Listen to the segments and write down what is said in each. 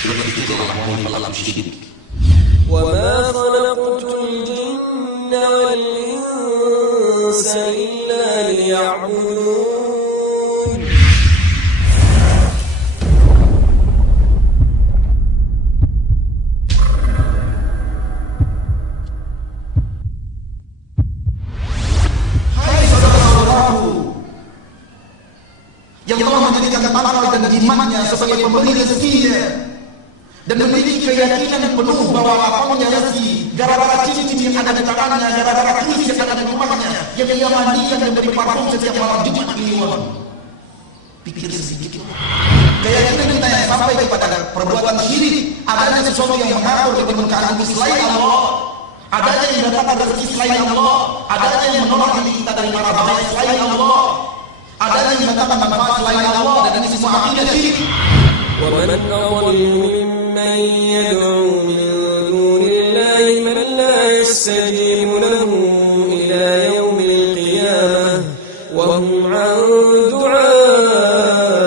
Begitu telah mulai dalam syirik. وما خلقت الجن والإنس إلا ليعبدون. Hai saudara-saudaraku yang telah menjadikan akal dan jimatnya sebagai pemberi rezekinya dan memiliki keyakinan penuh bahwa lapangnya rezeki gara-gara cincin yang ada di tangannya, gara-gara keris yang ada di rumahnya, yang ia mandikan dan beri parfum setiap malam Jumat Kliwon. Pikir sedikit. Keyakinan kita yang sampai kepada perbuatan syirik, adanya sesuatu yang mengatur keberkahan selain Allah, adanya yang mendatangkan rezeki selain Allah, adanya yang menolak diri kita dari mara bahaya selain Allah, adanya yang mendatangkan manfaat selain Allah, dan ini semua akidah syirik. ومن أضل ممن يدعو من دون الله من لا يستجيب له إلى يوم القيامة وهم عن دعائهم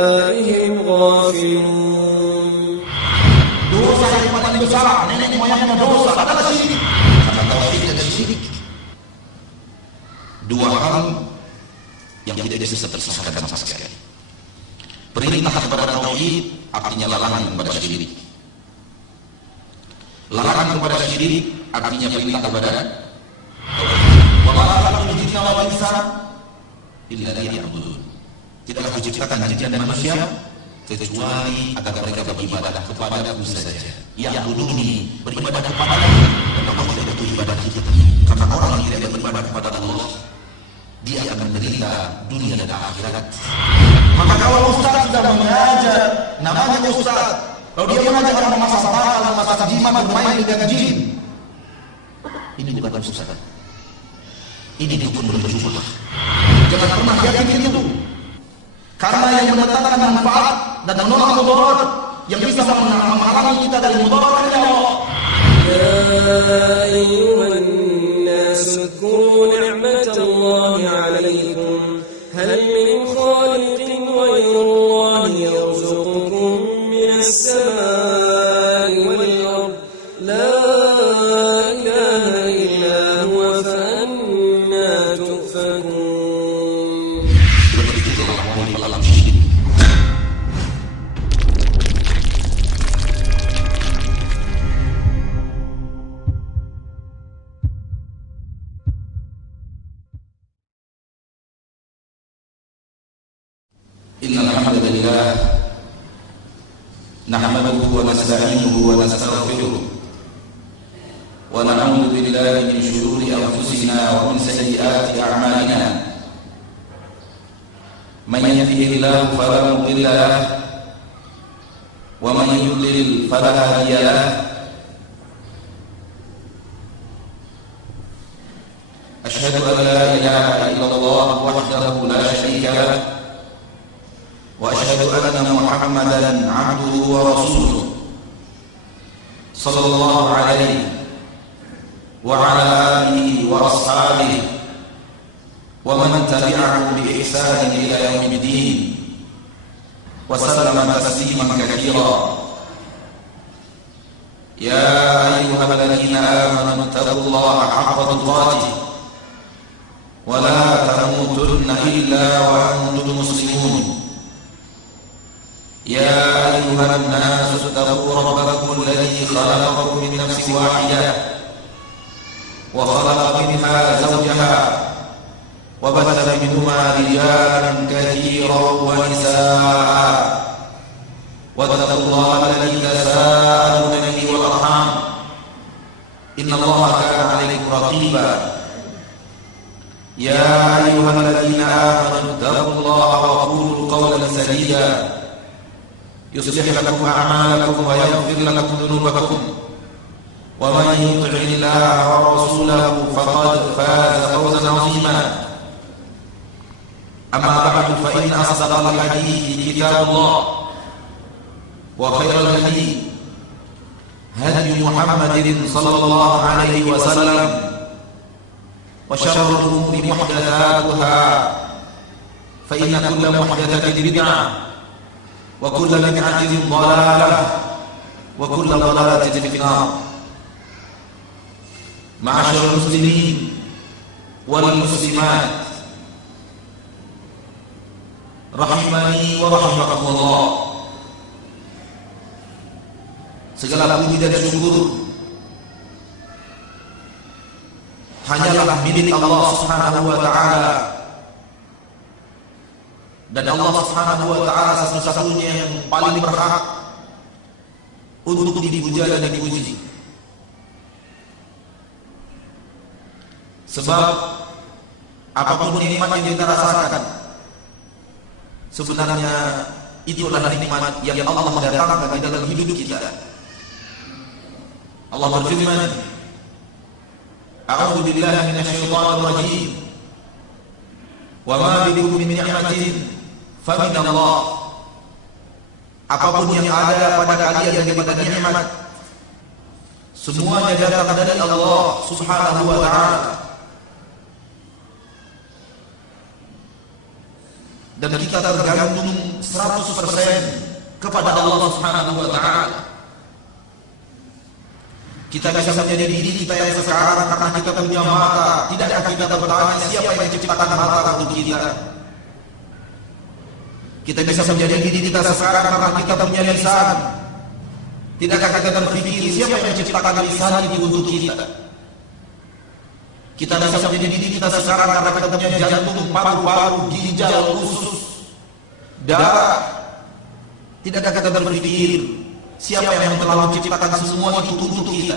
غافلون. Dosa yang paling besar, nenek moyangnya dosa adalah syirik. Karena tauhid dan syirik dua hal yang tidak bisa terpisahkan sama sekali. Perintah kepada tauhid artinya larangan kepada syirik. Larangan kepada syirik artinya perintah kepada tauhid. Wa ma khalaqtul jinna wal insa illa liya'budun. Tidaklah kuciptakan jin dan manusia kecuali agar mereka beribadah kepadaku saja. Ya'buduni, beribadah kepadaku, dan aku tidak butuh ibadah kita. Karena orang yang tidak beribadah kepada Allah, dia akan menderita dunia dan akhirat. Maka kalau ustaz sudah mengajar, namanya ustaz, kalau dia mengajar orang memasak bakal, memasak jimat, bermain dengan jin, ini bukan ustaz. Ini dukun berjumlah. Jangan pernah yakin itu. Karena yang mendatangkan manfaat dan menolak mudarat, yang bisa menghalangi kita dari mudarat ya Allah. يا أيها الناس اذكروا نعمة الله عليكم هل من خالق غير الله يرزقكم من السماء والأرض لا إله إلا هو فأنا تؤفكون. Innal hamdalillah nahmaduhu wa nasta'inuhu wa nastaghfiruh wa na'udzu billahi min shururi anfusina wa min sayyiati a'malina. Man yahdihillahu fala mudilla lahu wa man yudlil fala hadiya lahu. Ashhadu an la ilaha illallah wahdahu la syarika lahu وأشهد أن محمدًا عبده ورسوله صلى الله عليه وعلى آله وأصحابه ومن تبعهم بإحسان إلى يوم الدين وسلم تسليما كثيرا. يا أيها الذين آمنوا اتقوا الله حق تقاته ولا تموتن إلا وأنتم مسلمون. يا أيها الناس اتقوا ربكم الذي خلقكم من نفس واحدة وخلق منها زوجها وبث منهما رجالا كثيرا ونساء واتقوا الله الذي تساءلون به والأرحام إن الله كان عليكم رقيبا. يا أيها الذين آمنوا اتقوا الله وقولوا قولا سديدا يصلح لكم أعمالكم ويغفر لكم ذنوبكم ومن يطع الله ورسوله فقد فاز فوزا عظيما. أما بعد فإن أصدق الحديث كتاب الله وخير الهدي هدي محمد صلى الله عليه وسلم وشر الأمور محدثاتها فإن كل محدثة بدعة وكل بدعة ضلالة وكل ضلالة في النار. معاشر المسلمين والمسلمات rahimani wa rahimakumullah. Segala puji dan syukur hanyalah milik Allah Subhanahu wa taala. Dan Allah Subhanahu wa taala satu-satunya yang paling berhak untuk dipuja dan dipuji. Sebab apapun nikmat yang kita rasakan, sebenarnya itu adalah nikmat yang Allah datangkan dalam hidup kita. Allah berfirman, "A'udzu billahi minasyaitonir rajim. Wa ma bikum min ni'matin fa min Allah." Apapun yang ada pada kalian daripada nikmat, semuanya datang dari Allah Subhanahu wa taala. Dan kita tergantung 100% kepada Allah Subhanahu wa taala. Kita bisa menjadi diri kita yang sekarang karena kita punya mata. Tidakkah kita bertanya siapa yang menciptakan mata untuk kita? Kita bisa menjadi diri kita sekarang karena kita punya lisan. Tidakkah kita berpikir siapa yang menciptakan lisan itu untuk kita? Kita bisa menjadi diri kita sekarang karena kita punya jantung, paru-paru, ginjal, usus, darah. Tidakkah kita berpikir siapa yang telah menciptakan semua itu untuk kita?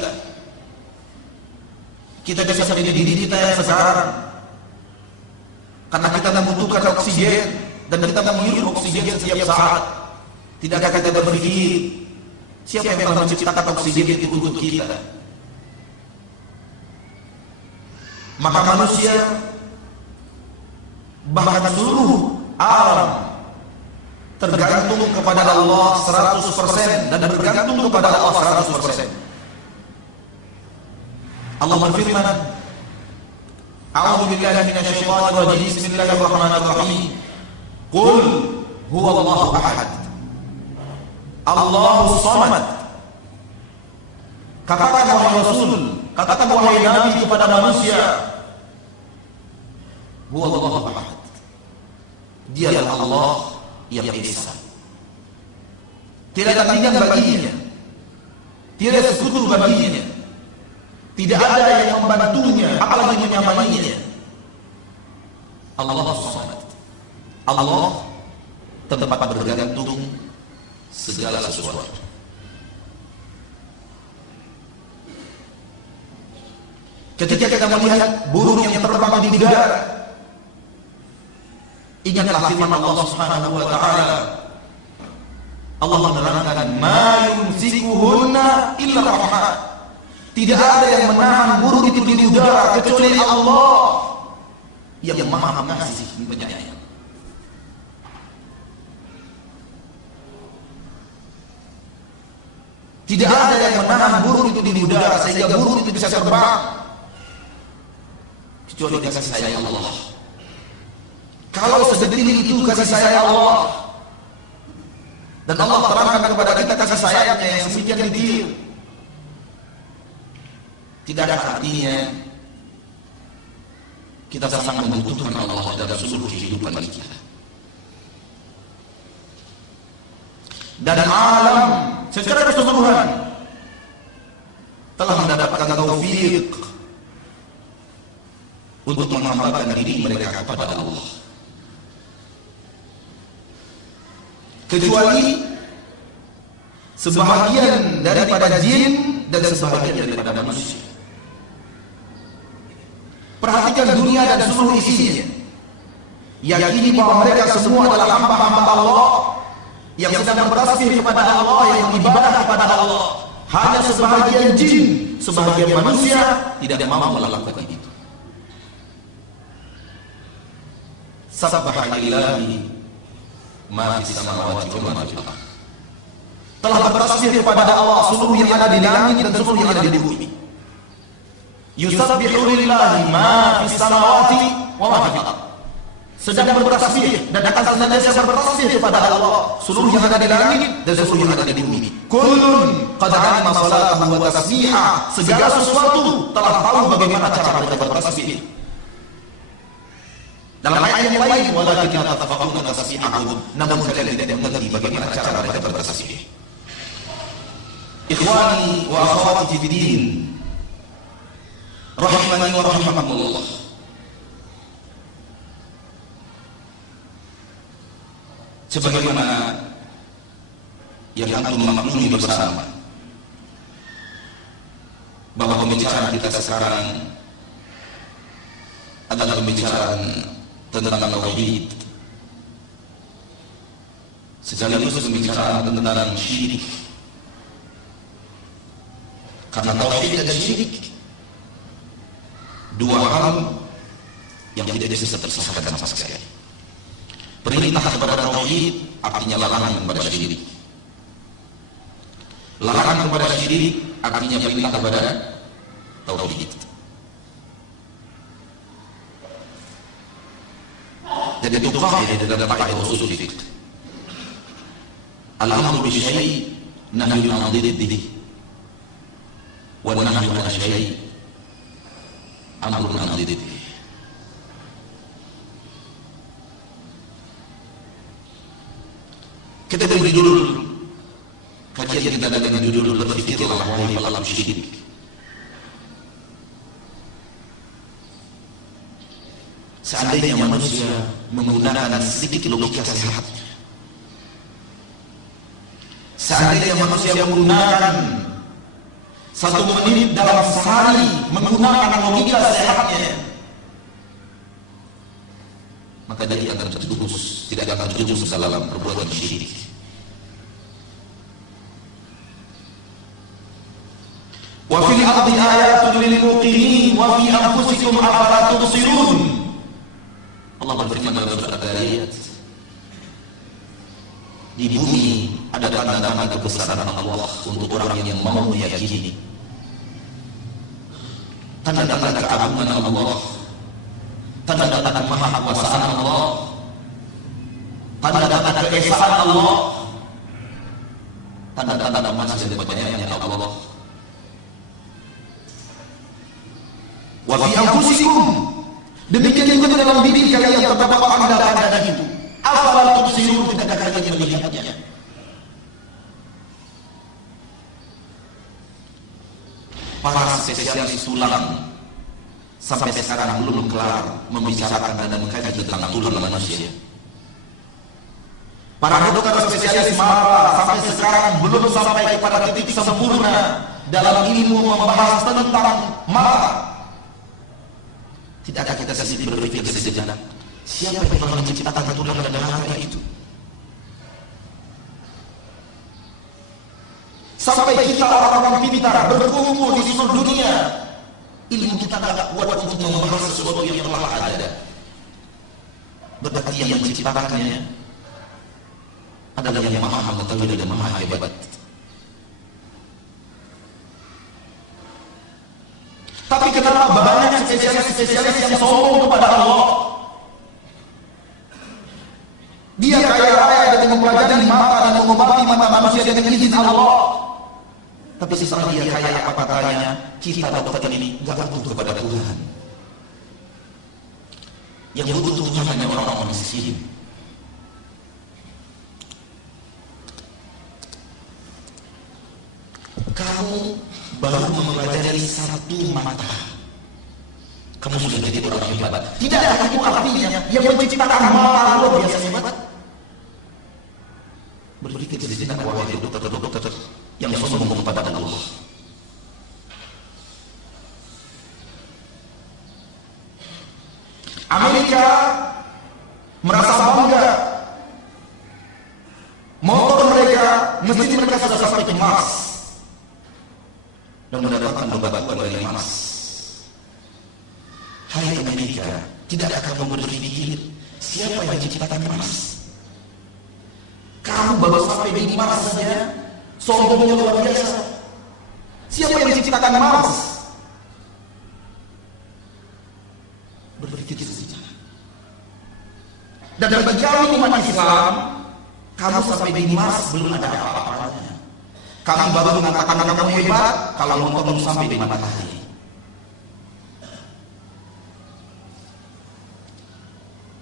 Kita bisa menjadi diri kita yang sekarang karena kita membutuhkan oksigen dan kita menghirup oksigen setiap saat. Tidakkah kita berpikir siapa yang telah menciptakan oksigen itu untuk kita? Maka manusia, bahkan seluruh alam, tergantung kepada Allah 100% dan bergantung kepada Allah 100%. Allah berfirman, "A'udzu billahi minasyaitonir rajim. Bismillahirrahmanirrahim. Qul huwallahu ahad. Allahus samad." Katakan wahai Rasul, katakan wahai Nabi kepada manusia, huwallahu ahad. Dialah Allah yang esa. Tidak ada tandingan baginya, tidak ada sekutu baginya, tidak ada yang membantunya, apalagi menyamainya. Allah Samad. Allah tempat bergantung segala sesuatu. Ketika kita melihat burung yang terbang di udara, ingatlah firman Allah Subhanahu wa taala. Allah menerangkan, "Ma yumsikuhunna illa Rahman." Tidak ada yang menahan burung itu di udara kecuali Allah yang Maha Pengasih Penyayang. Tidak ada yang menahan burung itu di udara sehingga burung itu bisa terbang kecuali kasih sayang Allah. Kalau sedetil itu kasih sayang Allah, dan Allah terangkan kepada kita kasih sayangnya yang sedemikian detail, tidak ada artinya kita sangat membutuhkan Allah dalam seluruh kehidupan kita. Dan alam secara keseluruhan telah mendapatkan taufik untuk menghambakan diri mereka kepada Allah. Kecuali sebahagian daripada jin dan sebahagian daripada manusia. Perhatikan dunia dan seluruh isinya. Yakini bahwa mereka semua adalah hamba-hamba Allah yang sedang bertasbih kepada Allah, yang beribadah kepada Allah. Hanya sebahagian jin, sebahagian manusia tidak mampu melakukan itu. Sabbaha lillahi ma fis samawati wa ma fil ardh. Telah bertasbih kepada Allah seluruh yang ada di langit dan seluruh yang ada di bumi. Yusabbihu lillahi ma fis samawati wa ma fil ardh. Sedang bertasbih dan akan senantiasa bertasbih kepada Allah seluruh yang ada di langit dan seluruh yang ada di bumi. kullun qad 'alima salatahu wa tasbihah. Segala sesuatu telah tahu bagaimana cara mereka bertasbih. Dalam ayat yang lain, walakin la tafaqahuna tasbihahum, namun kalian tidak mengerti bagaimana cara mereka bertasbih. Ikhwani wa akhwati fid din, rahimani wa rahimakumullah. Sebagaimana yang antum maklumi bersama bahwa pembicaraan kita sekarang adalah pembicaraan tentang tauhid, sekaligus pembicaraan tentang syirik. Karena tauhid dan syirik dua hal yang tidak bisa terpisahkan sama sekali. Perintah kepada tauhid artinya larangan kepada syirik. Larangan kepada syirik artinya perintah kepada tauhid. Jadi itu kaidah dalam kaidah usul fiqh. Al-amru bi syai' nahyun 'an dhiddihi. Wa nahyu 'an syai' amrun 'an dhiddihi. Kita beri judul kajian kita dengan judul berfikirlah wahai pelaku syirik. Seandainya manusia menggunakan sedikit logika sehat, seandainya manusia menggunakan 1 menit dalam sehari menggunakan logika sehatnya, maka dia akan terjerumus, tidak akan terjerumus dalam perbuatan syirik. Wa fil ardi ayatun lil muqinin wa fi anfusikum afala tubsirun. Allah berfirman dalam surat Al-Zariyat, di bumi ada tanda-tanda kebesaran Allah untuk orang yang mau meyakini. Tanda-tanda keagungan Allah, tanda-tanda kemahakuasaan Allah, tanda-tanda keesaan Allah, tanda-tanda manas dan banyaknya Allah. Wa fi anfusikum, demikian juga dalam diri kalian terdapat tanda-tanda itu. Afala tubsirun, tidakkah kalian melihatnya? Para spesialis tulang sampai sekarang belum kelar membicarakan dan mengkaji tentang tulang manusia. Para dokter spesialis mata sampai sekarang belum sampai kepada titik sempurna dalam ilmu membahas tentang mata. Tidakkah kita sedikit berpikir sejenak, siapa yang telah menciptakan tulang dan mata itu? Sampai kita orang-orang pintar berkumpul di seluruh dunia, ilmu kita tidak kuat untuk membahas sesuatu yang telah ada. Berarti yang menciptakannya adalah yang maha mengetahui dan maha hebat. Tapi kenapa banyak spesialis yang sombong kepada Allah? Dia kaya raya dengan mempelajari mata dan mengobati mata manusia dengan izin Allah. Tapi sesaat dia kaya apa katanya, kita dokter ini gak butuh kepada Tuhan. Yang butuh Tuhan hanya orang-orang miskin. Kamu baru mempelajari 1 mata, kamu sudah jadi orang hebat. Tidak ada itu artinya yang menciptakan mata luar biasa hebat. Berpikir sejenak wahai dokter yang sombong kepada Allah. Amerika merasa bangga, motor mereka, mesin mereka sudah sampai ke Mars dan mendatangkan bebatuan dari Mars. Hai Amerika, tidak akan berpikir siapa yang menciptakan Mars? Kamu baru sampai di Mars saja, sombongnya luar biasa. Siapa yang menciptakan Mars? Berpikir sejenak. Dan bagi kami umat Islam, kamu sampai di Mars belum ada apa-apanya. Kami baru mengatakan kamu hebat kalau motormu sampai di matahari.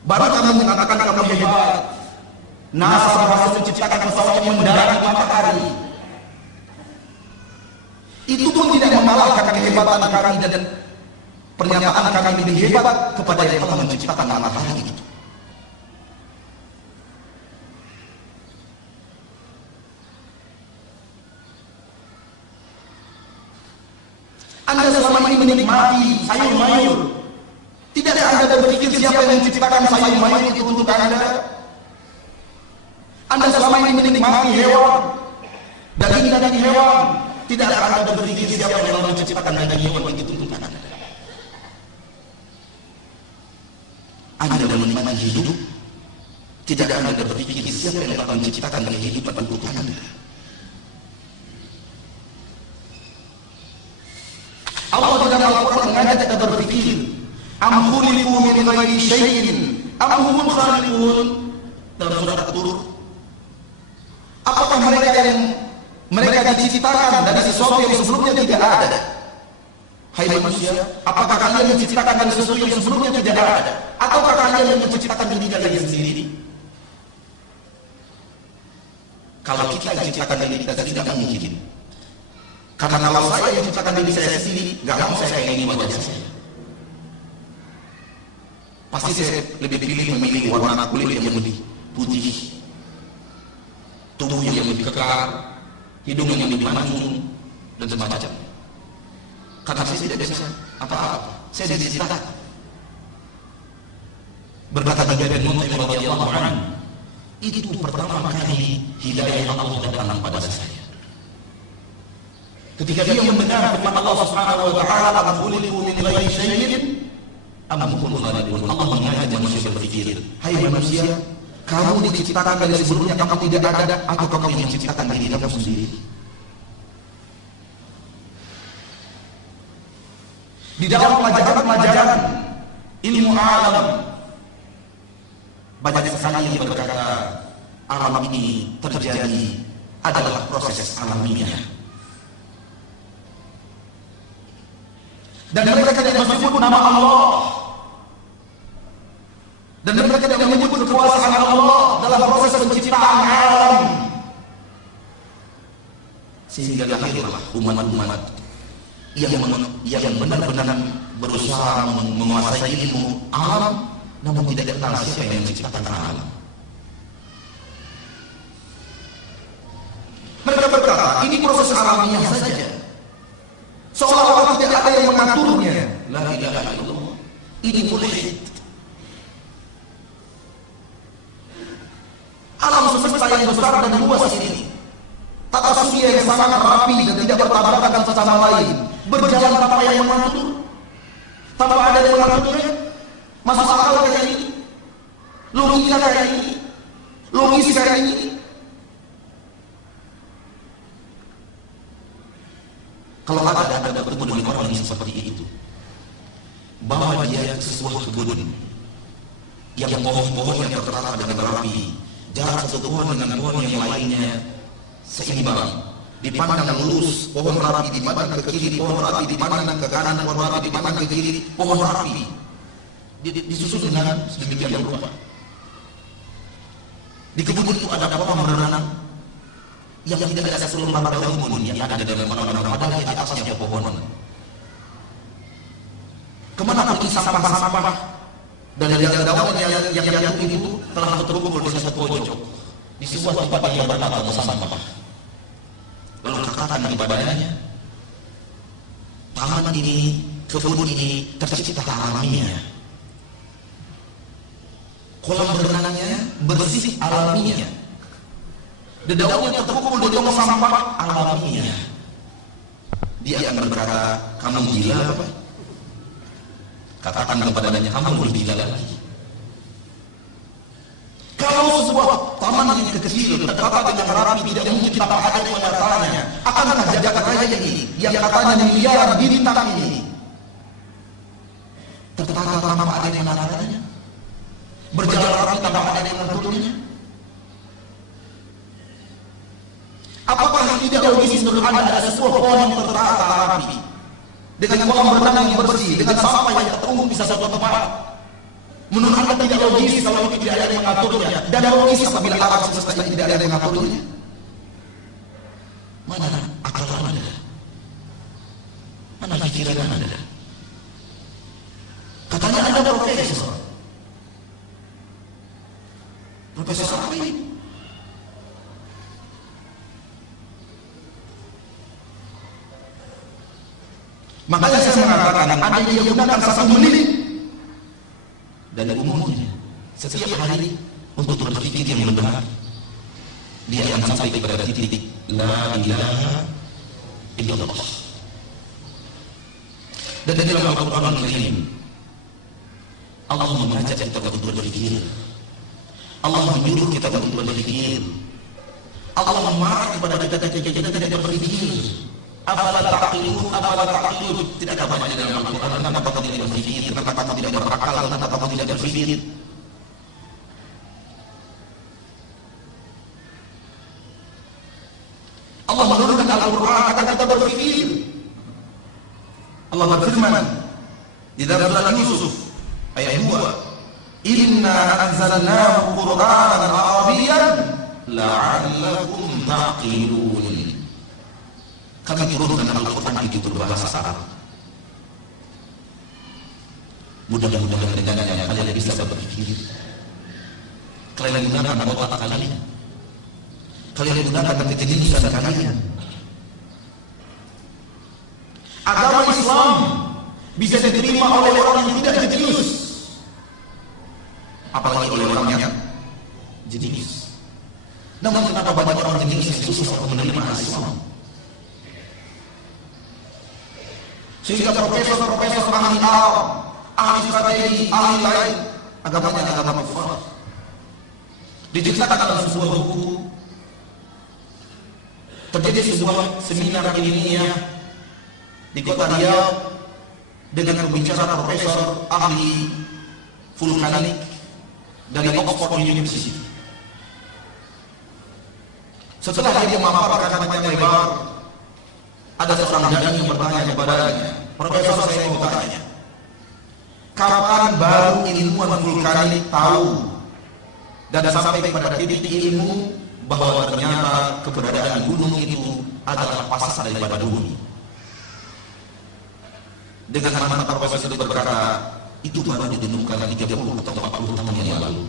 Baru kami mengatakan kamu hebat. NASA berhasil menciptakan pesawat yang mendarat di matahari. Itu pun tidak mengalahkan kehebatan kami dan pernyataan kami lebih hebat kepada yang telah menciptakan matahari itu. Anda selama ini menikmati sayur mayur. Tidak ada Anda berpikir siapa yang menciptakan sayur mayur itu untuk Anda. Anda selama ini menikmati hewan, daging hewan. Tidak ada Anda berpikir siapa yang menciptakan daging hewan itu untuk Anda. Anda menikmati hidup, tidak ada Anda berpikir siapa yang telah menciptakan kehidupan untuk Anda. Allah dalam Al-Quran mengajak kita berpikir, am khuliqu min ghairi syai'in am humul khaliqun. Dalam surat At-Tur, apakah mereka diciptakan dari sesuatu yang sebelumnya tidak ada? Hai manusia, apakah kalian menciptakan dari sesuatu yang sebelumnya tidak ada? Ataukah kalian yang menciptakan diri kalian sendiri? Kalau kita menciptakan diri kita sendiri tidak mungkin. Karena kalau saya menciptakan diri saya sendiri, nggak mau saya kayak ini wajah saya. Pasti saya lebih pilih memilih warna kulit yang lebih putih, tubuh yang lebih kekar, hidung yang lebih mancung, dan semacam. Karena saya tidak bisa apa-apa. Saya diciptakan. Berkata Jabir bin Mut'im radhiyallahu anhu, itu pertama kali hidayah Allah datang pada saya. Ketika dia mendengar firman Allah Subhanahu wa taala, "Am khuliqu min ghairi syai'in am humul khaliqun." Allah mengajak manusia berpikir, "Hai manusia, kamu diciptakan dari sebelumnya kamu tidak ada atau kamu yang menciptakan diri kamu sendiri?" Di dalam pelajaran ilmu alam banyak sekali yang berkata alam ini terjadi adalah proses alamiah. Dan mereka tidak menyebut nama Allah. Dan mereka tidak menyebut kekuasaan Allah dalam proses penciptaan alam. Sehingga lahirlah umat-umat yang benar-benar berusaha menguasai ilmu alam, namun tidak kenal siapa yang menciptakan alam. Mereka berkata, ini proses alamiah saja. Seolah-olah tidak ada yang mengaturnya. La ilaha illallah. Ini mulhid. Alam semesta yang besar dan luas ini, tata surya yang sangat rapi dan tidak bertabrakan satu sama lain, berjalan tanpa yang mengatur, tanpa ada yang mengaturnya. Masuk akal kayak ini, logika kayak ini, logis kayak ini. Kalau ada bertemu dengan orang yang seperti itu, bawa dia ke sebuah kebun yang pohon-pohon yang tertata dengan rapi, jarak satu pohon dengan pohon yang lainnya seimbang, dipandang lurus, pohon rapi dipandang ke kiri, pohon rapi dipandang ke kanan, pohon rapi dipandang ke kiri, pohon rapi disusun dengan sedemikian rupa. Di kebun itu ada pohon berenang yang tidak ada seluruh lembar daun yang ada dalam orang-orang, padahal di atasnya pepohonan. Kemana pun sampah-sampah dan daun yang jatuh itu telah terkumpul di satu pojok, di sebuah tempat yang bernama sampah. Lalu katakan kepadanya, taman ini, kebun ini tercipta alamiah. Kolam berenangnya bersih alamiah. Daunnya terkumpul di tong sampah alamiah. Dia akan berkata, kamu gila apa? Katakan kepadanya, kamu lebih gila lagi. Kalau sebuah taman yang kecil tertata dengan rapi tidak mungkin tanpa ada yang menatanya, akankah jagat raya ini yang katanya miliaran bintang ini tertata tanpa ada yang menatanya, berjalan rapi tanpa ada yang mengaturnya? Apakah tidak logis menurut Anda ada sebuah pohon yang tertata rapi dengan kolam renang yang bersih, dengan sampah yang tertumpuk di satu tempat? Menurut Anda tidak logis kalau itu tidak ada yang mengaturnya, dan logis apabila alam semesta ini tidak ada yang mengaturnya? Mana akal Anda? Mana pikiran Anda? Katanya Anda profesor. Profesor apa ini? Makanya saya mengatakan Anda yang gunakan 1 menit dari umurnya setiap hari untuk berpikir yang benar, dia akan sampai kepada titik la ilaha illallah. Dan dari dalam Al-Quran Al-Karim Allah mengajak kita untuk berpikir, Allah menyuruh kita untuk berpikir, Allah memarah kepada kita tidak berpikir. Afala ta'qilun, afala ta'qilun. Tidak ada banyak dalam Al-Quran. Kenapa kamu tidak berpikir? Kenapa kamu tidak berakal? Kenapa kamu tidak berpikir? Allah menurunkan Al-Quran agar kita berpikir. Allah berfirman di dalam surat Yusuf ayat 2, Inna anzalnahu Qur'anan Arabiyyan la'allakum ta'qilun. Kami turunkan Al-Quran itu berbahasa Arab. Mudah-mudahan dengannya kalian bisa berpikir. Kalian gunakan otak kalian. Kalian gunakan kejeniusan kalian. Agama Islam bisa diterima oleh orang yang tidak jenius, apalagi oleh orang yang jenius. Namun kenapa banyak orang jenius yang susah menerima Islam? Sehingga profesor-profesor ahli Arab, ahli strategi, ahli lain, agamanya agama kufar. Diceritakan dalam sebuah buku, terjadi sebuah seminar ilmiah di kota Riau dengan pembicara profesor ahli vulkanik dari Oxford University. Setelah dia memaparkan panjang lebar, ada seorang dai yang bertanya kepadanya, Profesor, saya mau tanya, kapan baru ilmuwan vulkanik tahu dan sampai pada titik ilmu bahwa ternyata keberadaan gunung itu adalah pasar daripada bumi? Dengan mata profesor itu berkata, itu baru ditemukan 30 atau 40 tahun yang lalu.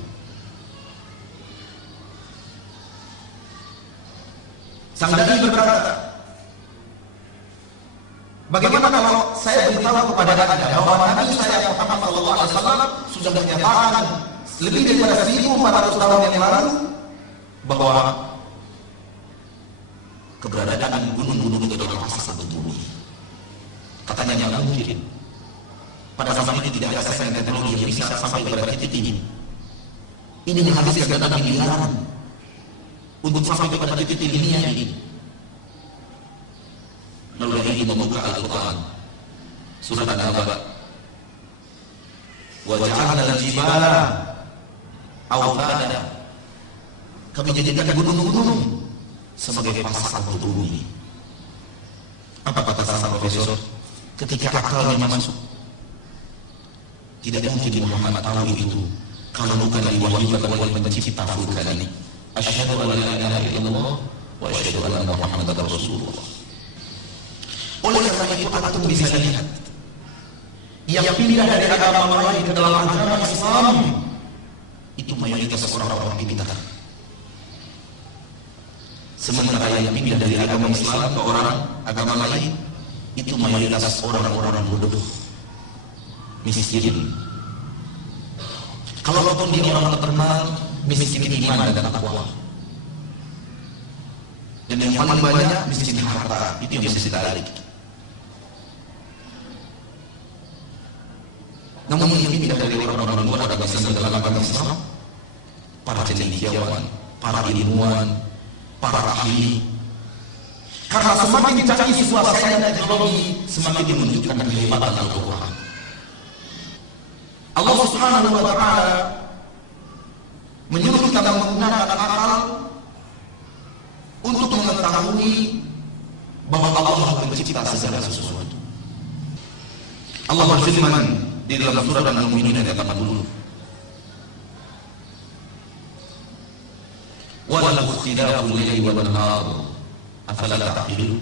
Sang dai berkata, bagaimana kalau saya beritahu kepada Anda bahwa Nabi saya Muhammad SAW sudah menyatakan lebih daripada 1400 tahun yang lalu bahwa keberadaan gunung-gunung itu adalah pasar bumi. Katanya yang mungkin. Pada zaman ini tidak ada sains dan teknologi yang bisa sampai pada titik ini. Ini menghabiskan dana miliaran untuk sampai pada titik ini. Lalu ini membuka Al-Quran surat An-Naba, wa ja'alna al-jibala awtada, kami jadikan gunung-gunung sebagai pasar bumi. Apa kata sang profesor? Ketika akalnya masuk, tidak mungkin Muhammad tahu itu kalau bukan diwahyukan oleh pencipta vulkan ini. Asyhadu an la ilaha illallah wa asyhadu anna Muhammadar Rasulullah. Oleh karena itu antum bisa lihat yang pindah dari agama lain ke dalam agama Islam itu mayoritas orang-orang pintar. Sementara yang pindah dari agama Islam ke orang agama lain itu mayoritas orang-orang bodoh, miskin. Kalaupun dia orang terkenal, miskin iman dan takwa. Dan yang paling banyak miskin harta, itu yang bisa ditarik. Namun yang pindah dari orang-orang luar agama Islam dalam agama Islam, para cendekiawan, para ilmuwan, para ahli. Karena semakin canggih sebuah sains dan teknologi, semakin menunjukkan kehebatan Al-Quran. Allah Subhanahu wa Ta'ala menyuruh kita menggunakan akal untuk mengetahui Allah pencipta segala sesuatu. Allah berfirman di dalam surat Al-Mu'minun ayat 80. Wa lahu ikhtilaful laili wan nahar afala ta'qilun.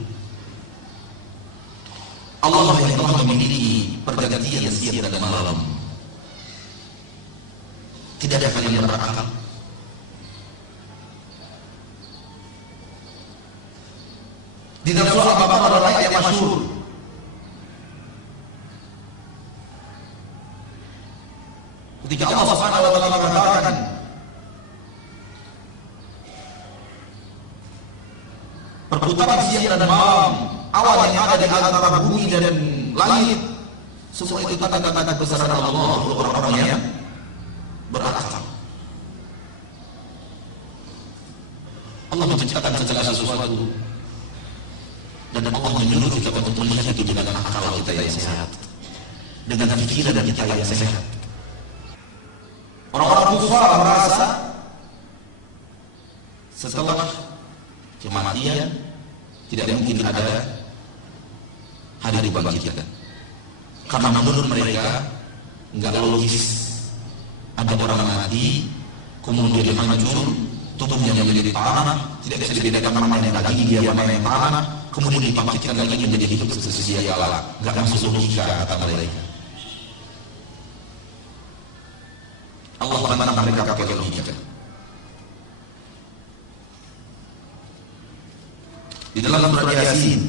Allah yang telah memiliki pergantian siang dan malam. Tidak ada kalian berakal? Di dalam surah Al-Baqarah ada ayat yang masyhur. Ketika Allah Subhanahu wa taala mengatakan, perputaran siang dan malam, awan yang ada di antara bumi dan langit, semua itu tanda-tanda kebesaran Allah untuk orang-orang yang berakal. Allah menciptakan segala sesuatu dan Allah menyuruh kita untuk melihat itu dengan akal kita yang sehat, dengan pikiran kita yang sehat. Orang-orang kufar merasa setelah kematian tidak mungkin ada hari dibangkitkan, karena menurut mereka nggak logis ada orang mati kemudian hancur, tubuhnya menjadi tanah, tidak bisa dibedakan mana yang daging dia mana yang tanah, kemudian dibangkitkan lagi menjadi hidup sesia kala. Nggak masuk logika kata mereka. Allah menantang mereka pakai logika. Di dalam surat Yasin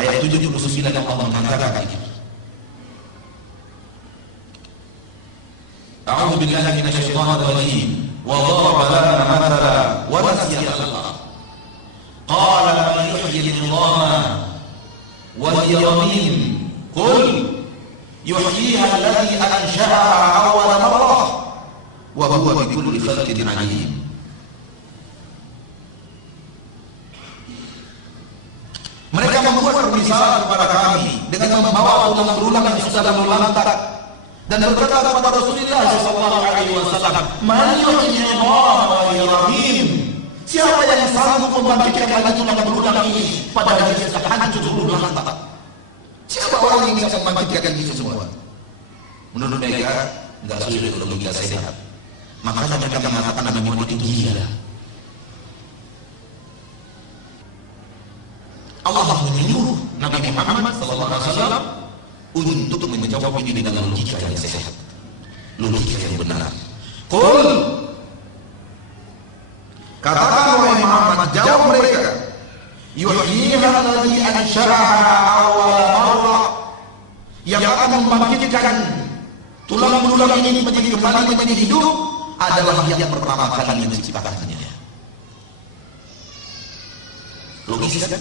ayat 79 Allah mengatakan, A'udzu billahi minasyaitonir rajim. Wa daraba lana mathala wa nasiya khalqa. Qala man yuhyi al-'idhama wa hiya ramim. Qul yuhyiha alladhi ansha'aha awwala marrah wa huwa bikulli khalqin 'alim. Mereka membuat permisalan kepada kami dengan membawa tulang belulang yang sudah melantak dan berkata kepada Rasulullah SAW, "Man yuhyi al-'idhama wa hiya ramim?" Siapa yang sanggup membangkitkan lagi tulang belulang ini padahal dia sudah hancur melantak? Siapa orang yang bisa membangkitkan itu semua? Menurut mereka enggak sulit untuk logika sehat. Makanya mereka mengatakan Nabi Muhammad itu gila. Allah menyuruh Nabi Muhammad SAW untuk menjawab ini dengan logika yang sehat, logika yang benar. Qul, katakan wahai Muhammad, jawab mereka, yuhyiha alladhi ansha'aha awwala marrah, yang akan membangkitkan tulang belulang ini menjadi kembali menjadi hidup adalah yang pertama kali menciptakannya. Logis kan?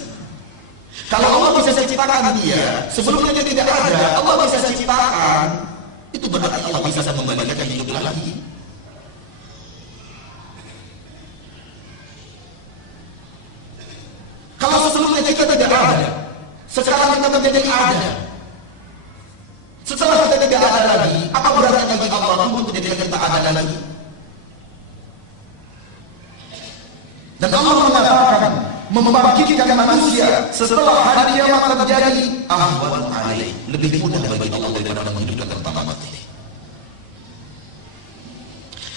Kalau Allah bisa ciptakan dia sebelumnya dia tidak ada, Allah bisa ciptakan, itu berarti Allah bisa membangkitkan hidup lagi. Kalau sebelumnya kita tidak ada, sekarang kita menjadi ada. Setelah kita tidak ada lagi, apa berarti bagi Allah untuk menjadikan kita ada lagi? Dan Allah mengatakan membangkitkan manusia setelah hari kiamat terjadi ahwan alaih, lebih mudah bagi Allah daripada menghidupkan pertama mati.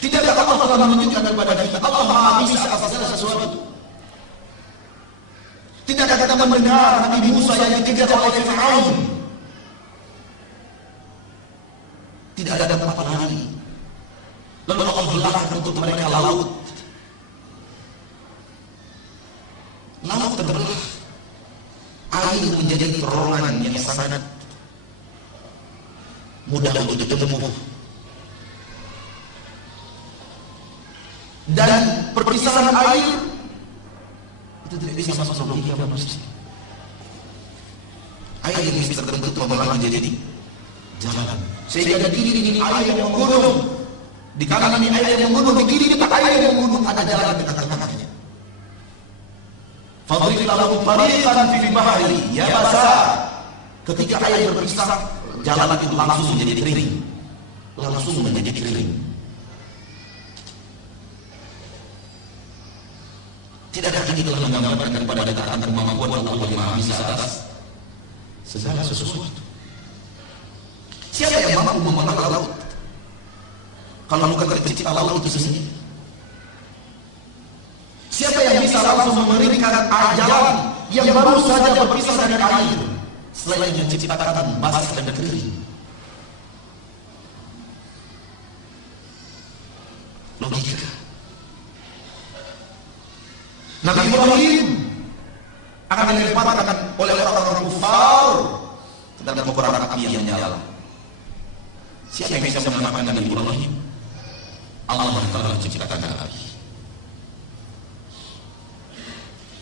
Tidakkah Allah telah menunjukkan kepada kita Allah Maha bisa atas segala sesuatu? Tidakkah kita mendengar Nabi Musa yang dikejar oleh Fir'aun? Tidak ada tempat lari. Lalu Allah belahkan untuk mereka laut. Laut terbelah. Air menjadi terowongan yang sangat mudah untuk ditempuh. Dan perpisahan air itu tidak bisa masuk logika manusia. Air yang bisa terbentuk membelah menjadi jalan. Sehingga di kiri ini air yang menggunung, di kanan ini air yang menggunung, di kiri kita air yang menggunung, ada jalan di tengah-tengahnya. Fadrib lahum tariqan fil bahri yabasa. Ketika air berpisah, jalan itu langsung menjadi kering. Langsung menjadi kering. Tidakkah ini telah menggambarkan kepada kita tentang kemampuan Allah yang Maha Bisa atas segala sesuatu? Siapa yang mampu memelah laut kalau bukan tercipta laut itu sendiri? Siapa yang bisa langsung mengeringkan jalan yang baru saja berpisah dengan air selain menciptakan basah dan kering? Logika. Nabi Ibrahim akan dilemparkan oleh orang-orang kufar ke dalam kobaran api yang menyala. Siapa yang bisa menyelamatkan Nabi Ibrahim? Allah yang telah menciptakan api.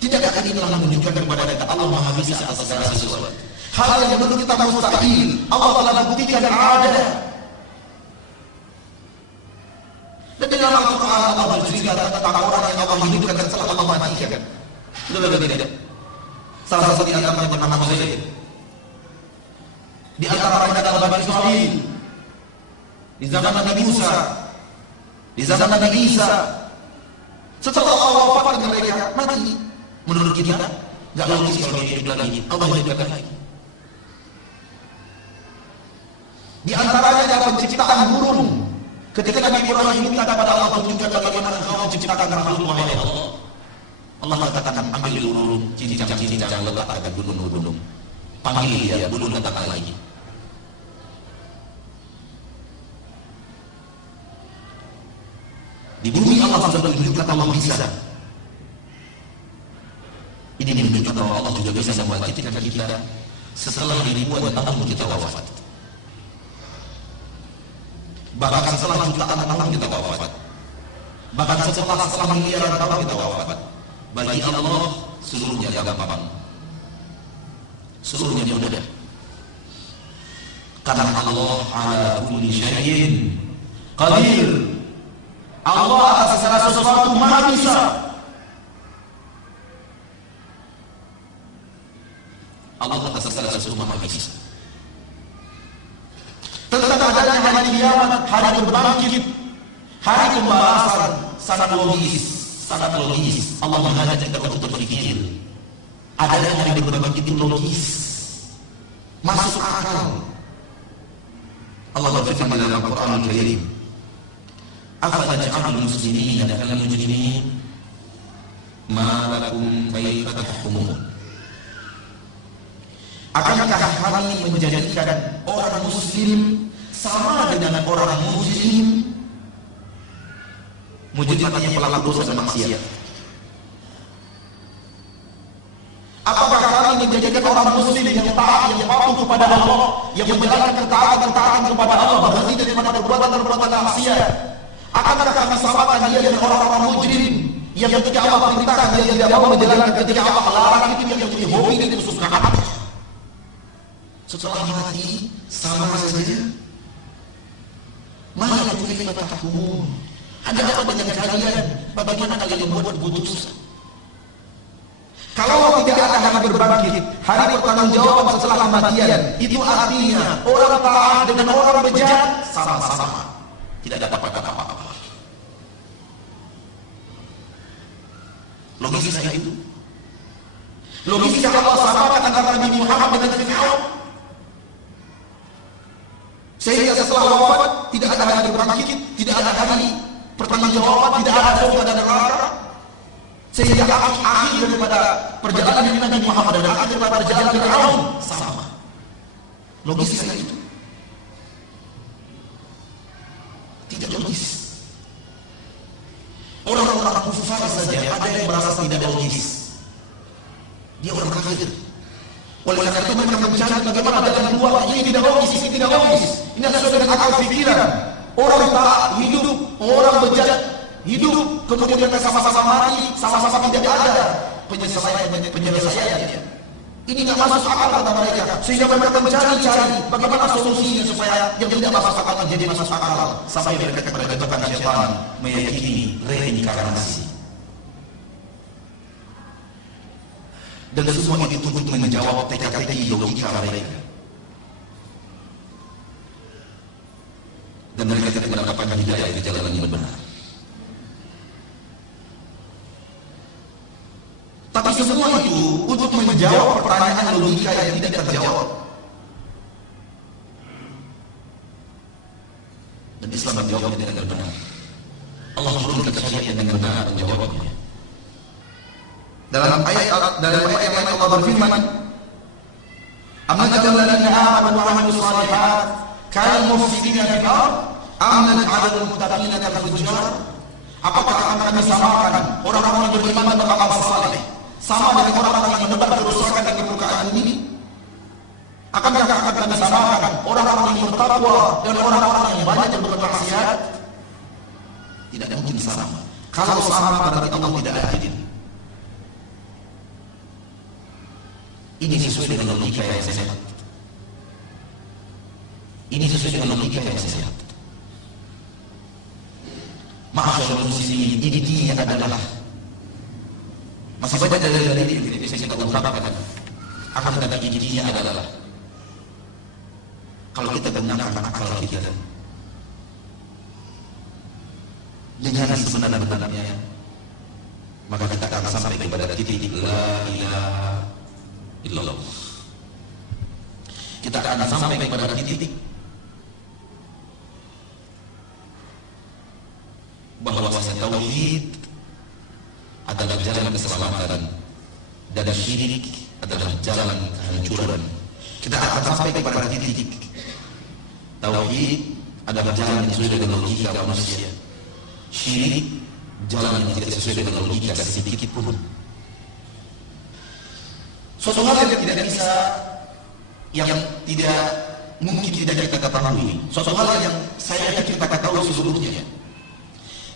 Tidakkah ini telah menunjukkan kepada kita Allah Maha Bisa atas segala sesuatu? Hal yang menurut kita mustahil, Allah telah buktikan ada. Dan di dalam Al-Quran Allah bercerita tentang orang yang Allah hidupkan dan setelah Allah matikan. Tidak. Salah satu di antaranya bernama Uzair. Di antara mereka adalah Bani Israil. Di zaman Nabi Musa, di zaman Nabi Isa. Setelah Allah wafatkan mereka mati. Menurut kita nggak logis kalau dia hidup lagi. Allah hidupkan lagi. Di antaranya adalah penciptaan burung. Ketika Nabi Ibrahim minta kepada Allah tunjukkan bagaimana engkau menciptakan makhluk wahai Allah. Allah katakan ambil burung, cincang letakkan gunung-gunung. Panggil dia, burung datang lagi. Di bumi Allah sudah menunjukkan Allah bisa. Ini menunjukkan bahwa Allah juga bisa membangkitkan kita setelah ribuan tahun kita wafat. Bahkan setelah jutaan tahun kita wafat. Bahkan setelah miliaran tahun kita wafat. Bagi Allah seluruhnya gampang. Seluruhnya mudah. Karena Allah ala kulli syai'in qadir. Allah atas segala sesuatu Maha Bisa. Allah atas segala sesuatu Maha Bisa. Tentang adanya hari kiamat, hari berbangkit, hari pembalasan sangat logis. Allah mengajak kita untuk berpikir. Adanya hari berbangkit itu logis, masuk akal. Allah berfirman dalam Al-Quran Al-Karim, "Afataj'alul muslimina kal mujrimin, ma lakum kaifa tahkumun?" Akankah kami menjadikan orang muslim sama dengan orang mujrim? Mujrim artinya pelaku dosa dan maksiat. Apakah kami menjadikan orang muslim yang taat, yang patuh kepada Allah, yang menjalankan ketaatan kepada Allah, berhenti daripada perbuatan maksiat? Akankah kami samakan dia dengan orang-orang mujrim yang ketika Allah perintahkan dia tidak mau menjalankan, ketika Allah melarang itu yang menjadi hobi dan kesukaan? Setelah mati sama saja. Mana kaifa tahkumun? Ada apa dengan kalian? Bagaimana kalian membuat keputusan? Kalau tidak ada hari berbangkit, hari pertanggungjawaban setelah kematian, itu artinya orang taat dengan orang bejat sama-sama. Tidak ada apa-apa. Logisnya itu. Logisnya Allah samakan antara Nabi Muhammad dengan Fir'aun. Sehingga setelah wafat tidak ada hari berbangkit, tidak ada hari pertanggungjawaban, tidak ada surga dan neraka. Sehingga akhir daripada perjalanan Nabi Muhammad dan akhir daripada perjalanan Fir'aun sama. Logisnya itu tidak logis. Orang-orang kufar saja ada yang merasa tidak logis. Dia orang kafir. Oleh karena itu mereka mencari bagaimana dengan dua ini tidak logis, ini tidak logis. Ini adalah dengan akal pikiran. Orang taat hidup, orang bejat hidup, kemudian mereka sama-sama mati, sama-sama tidak ada penyelesaian. Ini nggak masuk akal kata mereka. Sehingga mereka mencari bagaimana solusinya supaya yang tidak masuk akal menjadi masuk akal. Sampai mereka kepada syaitan meyakini reinkarnasi. Dan semua itu untuk menjawab teka-teki logika mereka. Dan mereka tidak mendapatkan hidayah di jalan yang benar. Tapi semua itu untuk menjawab pertanyaan logika yang tidak terjawab. Dan Islam menjawabnya dengan benar. Allah menurunkan syariat dengan benar menjawabnya. Dalam ayat yang lain Allah berfirman, "Am naj'alul ladzina amanu wa 'amilus shalihat kal mufsidina fil ardh am naj'alul muttaqina kal fujjar?" Apakah akan kami samakan orang-orang yang beriman dan beramal saleh sama dengan orang-orang yang menebar kerusakan di permukaan bumi? Akankah akan kami samakan orang-orang yang bertakwa dan orang-orang yang banyak yang bermaksiat? Tidak mungkin sama. Kalau sama berarti Allah tidak adil. Ini sesuai dengan logika yang sehat. Ini sesuai dengan logika yang sehat. Ma'asyiral muslimin, intinya adalah masih banyak dari yang bisa kita ungkapkan. Akan tetapi intinya adalah kalau kita gunakan akal kita dengan sebenar-benarnya, maka kita akan sampai kepada titik la ilaha illallah. Kita akan sampai kepada titik bahwa tauhid adalah jalan keselamatan dan syirik adalah jalan kehancuran. Kita akan sampai kepada titik tauhid adalah jalan yang sesuai dengan logika manusia. Syirik jalan yang tidak sesuai dengan logika sedikit pun. Suatu hal yang tidak bisa, yang tidak mungkin tidak kita ketahui. Suatu hal yang saya yakin kita tahu sebelumnya,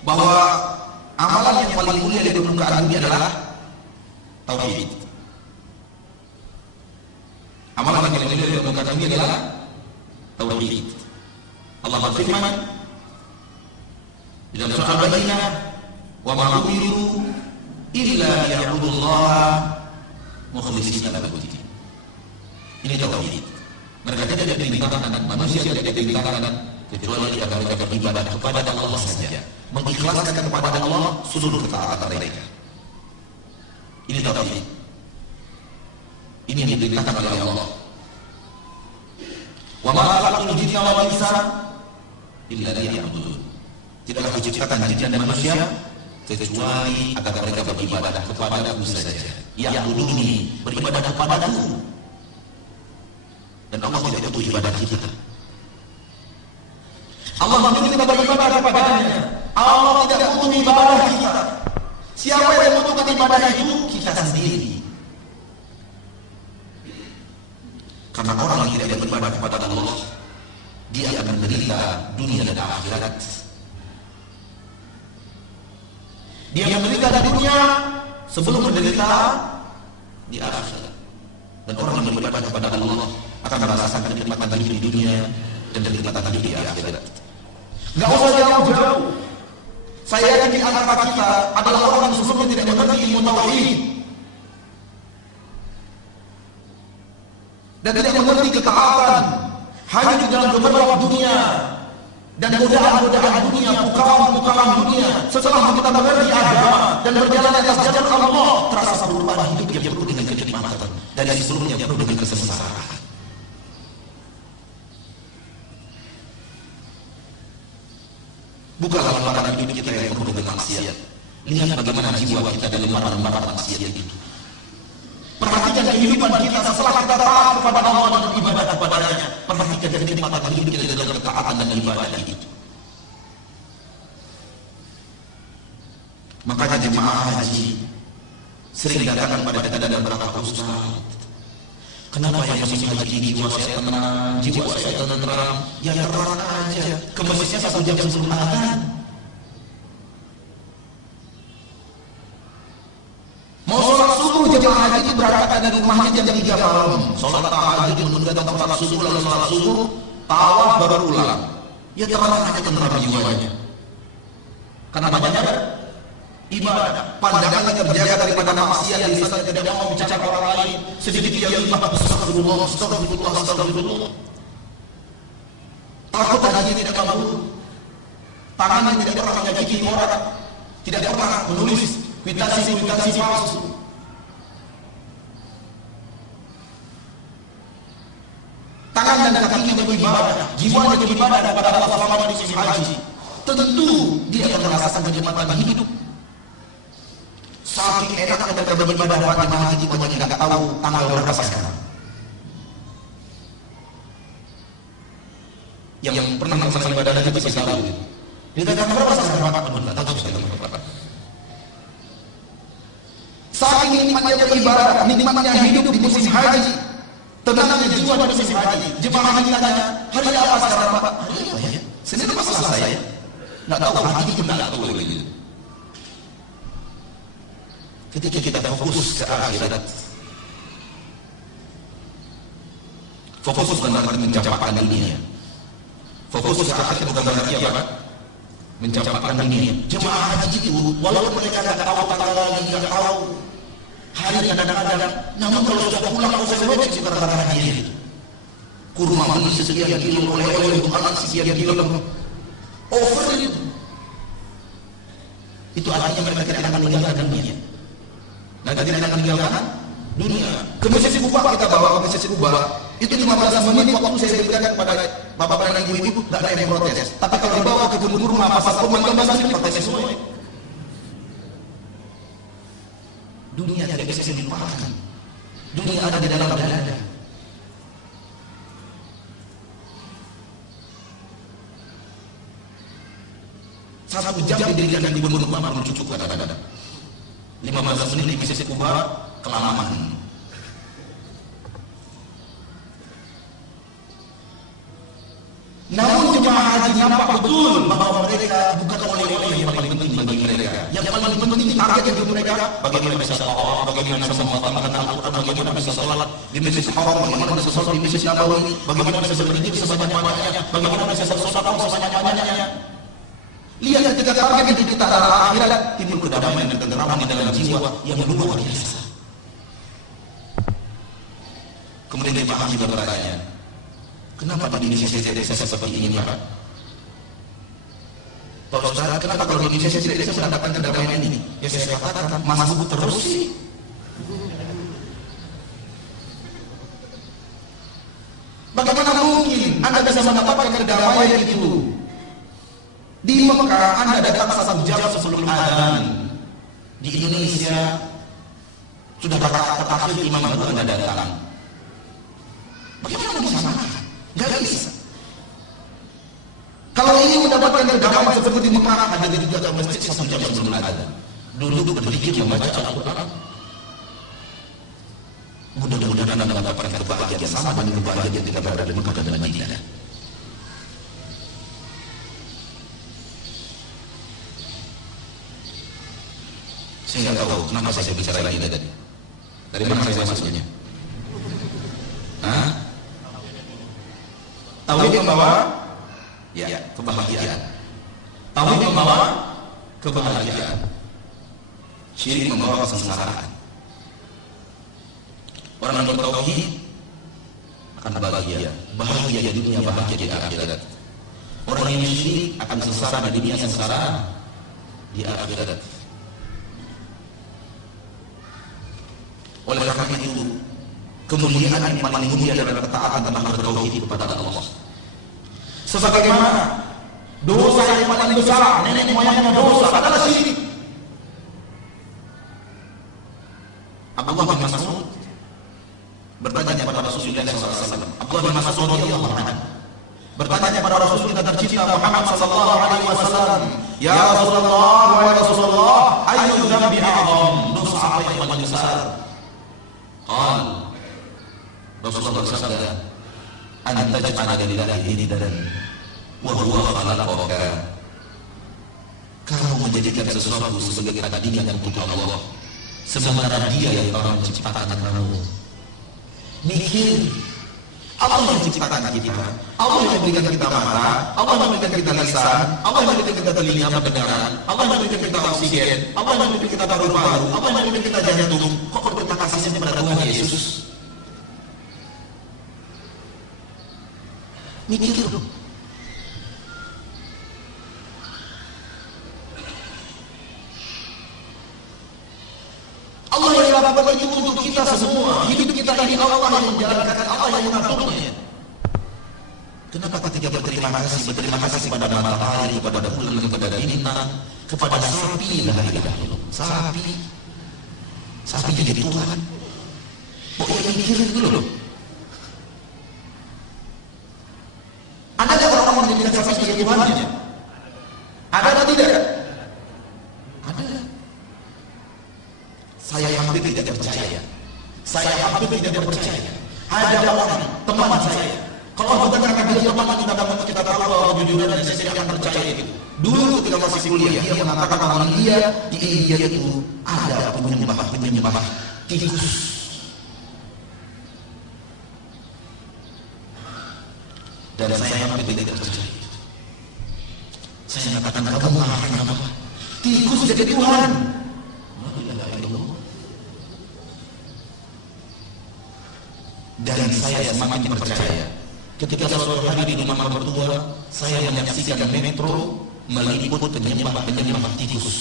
bahwa amalan yang paling mulia di permukaan bumi adalah tauhid. Amalan yang paling mulia di permukaan bumi adalah tauhid. Allah berfirman di dalam surah Al-Baqarah, "Wa ma umiru illa liya'budullaha mukhlishina lahu-d-din." Ini tauhid. Mereka tidak diperintahkan, manusia tidak diperintahkan kecuali agar mereka beribadah kepada Allah saja, mengikhlaskan kepada Allah seluruh ketaatan mereka. Ini tauhid. Ini yang diperintahkan oleh Allah. Wa ma khalaqtul jinna wal insa illa liya'budun. Tidaklah kuciptakan jin dan manusia kecuali agar mereka beribadah kepada-Ku saja. Ya'buduni, beribadah kepadaku. Dan Allah tidak butuh ibadah kita. Allah meminta kita beribadah kepadanya. Allah tidak butuh ibadah kita. Siapa yang membutuhkan ibadah itu? Kita sendiri. Karena orang yang tidak beribadah kepada Allah, dia akan menderita dunia dan akhirat. Dia menderita di dunia sebelum menderita di akhirat. Dan orang yang beribadah kepada Allah akan merasakan kenikmatan hidup di dunia dan kenikmatan hidup di akhirat. Gak usah jauh-jauh. Saya yakin anak-anak kita adalah orang yang sebelumnya tidak mengerti ilmu tauhid dan tidak mengerti ketaatan, hanya di dalam gemerlap dunia dan godaan-godaan dunia, pukalan-pukalan dunia. Setelah kita mengerti agama dan berjalan atas jalan Allah, terasa perubahan hidup yang penuh dengan kenikmatan dari sebelumnya penuh dengan kesengsaraan. Bukanlah lembaran hidup kita yang penuh dengan maksiat. Lihat bagaimana jiwa kita dalam lembaran maksiat itu. Perhatikan kehidupan kita setelah kita taat kepada Allah dan beribadah kepadanya. Perhatikan kenikmatan hidup kita dalam ketaatan dan ibadah itu. Makanya jemaah haji sering datang pada kita dan berkata, "Ustaz, kenapa yang masih haji ini jiwa saya tenang, jiwa saya tenang, ya terang aja, ke masjidnya 1 jam sebelum azan. Mau sholat subuh jemaah haji berangkat dari rumahnya jam 3 malam, sholat tahajud menunda sholat subuh, lalu sholat subuh, tawaf baru pulang. Ya terang aja tenang jiwanya. Karena banyak ibadah, pandangannya terjaga daripada maksiat, lisannya tidak mau bicara orang lain, sedikit dia lihat astagfirullah, astagfirullah, astagfirullah. Takut haji tidak kabur, tangannya tidak pernah menyakiti orang, tidak pernah menulis kuitansi palsu, tangan dan kakinya beribadah, jiwanya beribadah kepada Allah selama di musim haji, tentu dia akan merasakan kenikmatan hidup. Saking enaknya mereka beribadah pada jemaah haji, banyak yang nggak tahu tanggal berapa sekarang. Yang pernah melaksanakan ibadah haji pasti tahu. Di tanggal berapa sekarang? Nggak tahu tanggal berapa. Saking nikmatnya beribadah, nikmatnya hidup di musim haji, tenangnya jiwa pada musim haji. Jemaah haji tanya, hari apa sekarang Pak? Hari apa ya? Senin apa Selasa ya? Nggak tahu, haji pun nggak tahu lagi. Ketika kita fokus ke akhirat, fokus bukan berarti mencapai dunia. Fokus ke akhirat bukan berarti apa? Mencapai dunia. Jemaah haji itu, walaupun mereka nggak tahu tanggalnya, nggak tahu hari kadang-kadang, namun kalau sudah pulang usai wajib kita katakan haji itu. Kurma beli sekian kilo, oleh-oleh untuk anak sekian kilo, over itu. Itu artinya mereka tidak akan meninggalkan dunia. Nanti tidak akan meninggalkan dunia. Ke Masjid Kubah kita bawa ke Masjid Kubah. Itu 15 menit waktu saya berikan kepada bapak dan ibu-ibu, tidak ada yang protes. Tapi kalau dibawa ke kebun kurma, pasar kurma, 15 menit protes semua. Dunia tidak bisa dilupakan. Dunia ada di dalam dada. Satu jam didirikan di kebun kurma belum cukup kadang-kadang. 15 menit di Masjid Kubah kelamaan. Namun jemaah haji nampak betul bahwa mereka bukan oleh-oleh yang paling penting bagi mereka. Yang paling penting target hidup mereka, bagaimana bisa sholat, bagaimana bisa menghafalkan Al-Quran, bagaimana bisa sholat di Masjid Haram, bagaimana bisa sholat di Masjid Nabawi, bagaimana bisa berzikir sebanyak-banyaknya, bagaimana bisa bersedekah sebanyak-banyaknya. Lihat ketika target itu di tanah akhirat, timbul kedamaian dan ketenteraman di dalam jiwa yang luar biasa. Kemudian jemaah juga bertanya, kenapa di Indonesia tidak bisa seperti ini Pak? Pak Ustaz, kenapa kalau di Indonesia tidak bisa mendapatkan kedamaian ini? Ya saya katakan, masuk terus sih. Bagaimana mungkin Anda bisa mendapatkan kedamaian itu? Di Mekah Anda datang 1 jam sebelum adzan. Di Indonesia sudah terakhir imam baru Anda datang. Bagaimana bisa sama? Gak bisa. Kalau ini mendapatkan kedamaian seperti di Mekah, Anda juga ke masjid 1 jam sebelum adzan. Duduk berzikir membaca Al-Quran. Mudah-mudahan Anda mendapatkan kebahagiaan sama dengan kebahagiaan kita berada di Mekah dan Madinah. Saya nggak tahu kenapa saya bicara lagi tadi. Dari mana saya masuknya? Hah? Tauhid membawa ya kebahagiaan. Tauhid membawa kebahagiaan. Syirik membawa kesengsaraan. Orang yang bertauhid akan bahagia, bahagia di dunia, bahagia di akhirat. Orang yang syirik akan sengsara di dunia, sengsara di akhirat. Oleh karena itu, kemuliaan yang paling mulia adalah ketaatan dan bertauhid kepada Allah. Sebagaimana dosa yang paling besar, nenek moyangnya dosa adalah syirik. Abdullah bin Mas'ud bertanya kepada Rasulullah SAW. Abdullah bin Mas'ud radhiyallahu anhu bertanya kepada Rasul kita tercinta Muhammad sallallahu alaihi wasallam, "Ya Rasulullah, ya Rasulullah, ayyu dzambi a'zam?" Dosa apa yang paling besar? Qal Rasulullah bersabda, "Anta taj'ala lillahi niddan wa huwa khalaqaka." Kamu menjadikan sesuatu sebagai tandingan untuk Allah, sementara Dia yang telah menciptakan kamu. Mikir, Allah yang menciptakan kita, Allah yang memberikan kita mata, Allah yang memberikan kita lisan, Allah yang memberikan kita telinga pendengaran, Allah yang memberikan kita oksigen, Allah yang memberikan kita paru-paru, Allah yang memberikan kita jantung. Kok berterima kasihnya kepada Tuhan Yesus? Mikir dong. Allah yang lakukan itu untuk kita semua. Hidup kita ini Allah yang menjalankan, Allah yang mengaturnya. Kenapa ketika berterima kasih kepada matahari, kepada bulan, kepada bintang, kepada sapi, la ilaha illallah. Sapi jadi Tuhan. Pokoknya mikirin dulu loh. Ada orang-orang yang menjadikan sapi sebagai Tuhannya? Ada atau tidak? Ada. Saya hampir tidak percaya. Ada orang, teman saya, kalau kita katakan dia teman, kita tahu bahwa jujuran dan saya akan percaya itu. Dulu ketika masih kuliah, dia mengatakan bahwa dia di India itu ada penyembah tikus. Dan saya hampir tidak percaya. Saya mengatakan, kamu mengatakan apa? Tikus jadi Tuhan. Dan saya semakin percaya. Ketika suatu hari di rumah mertua, saya menyaksikan metro meliput penyembah tikus.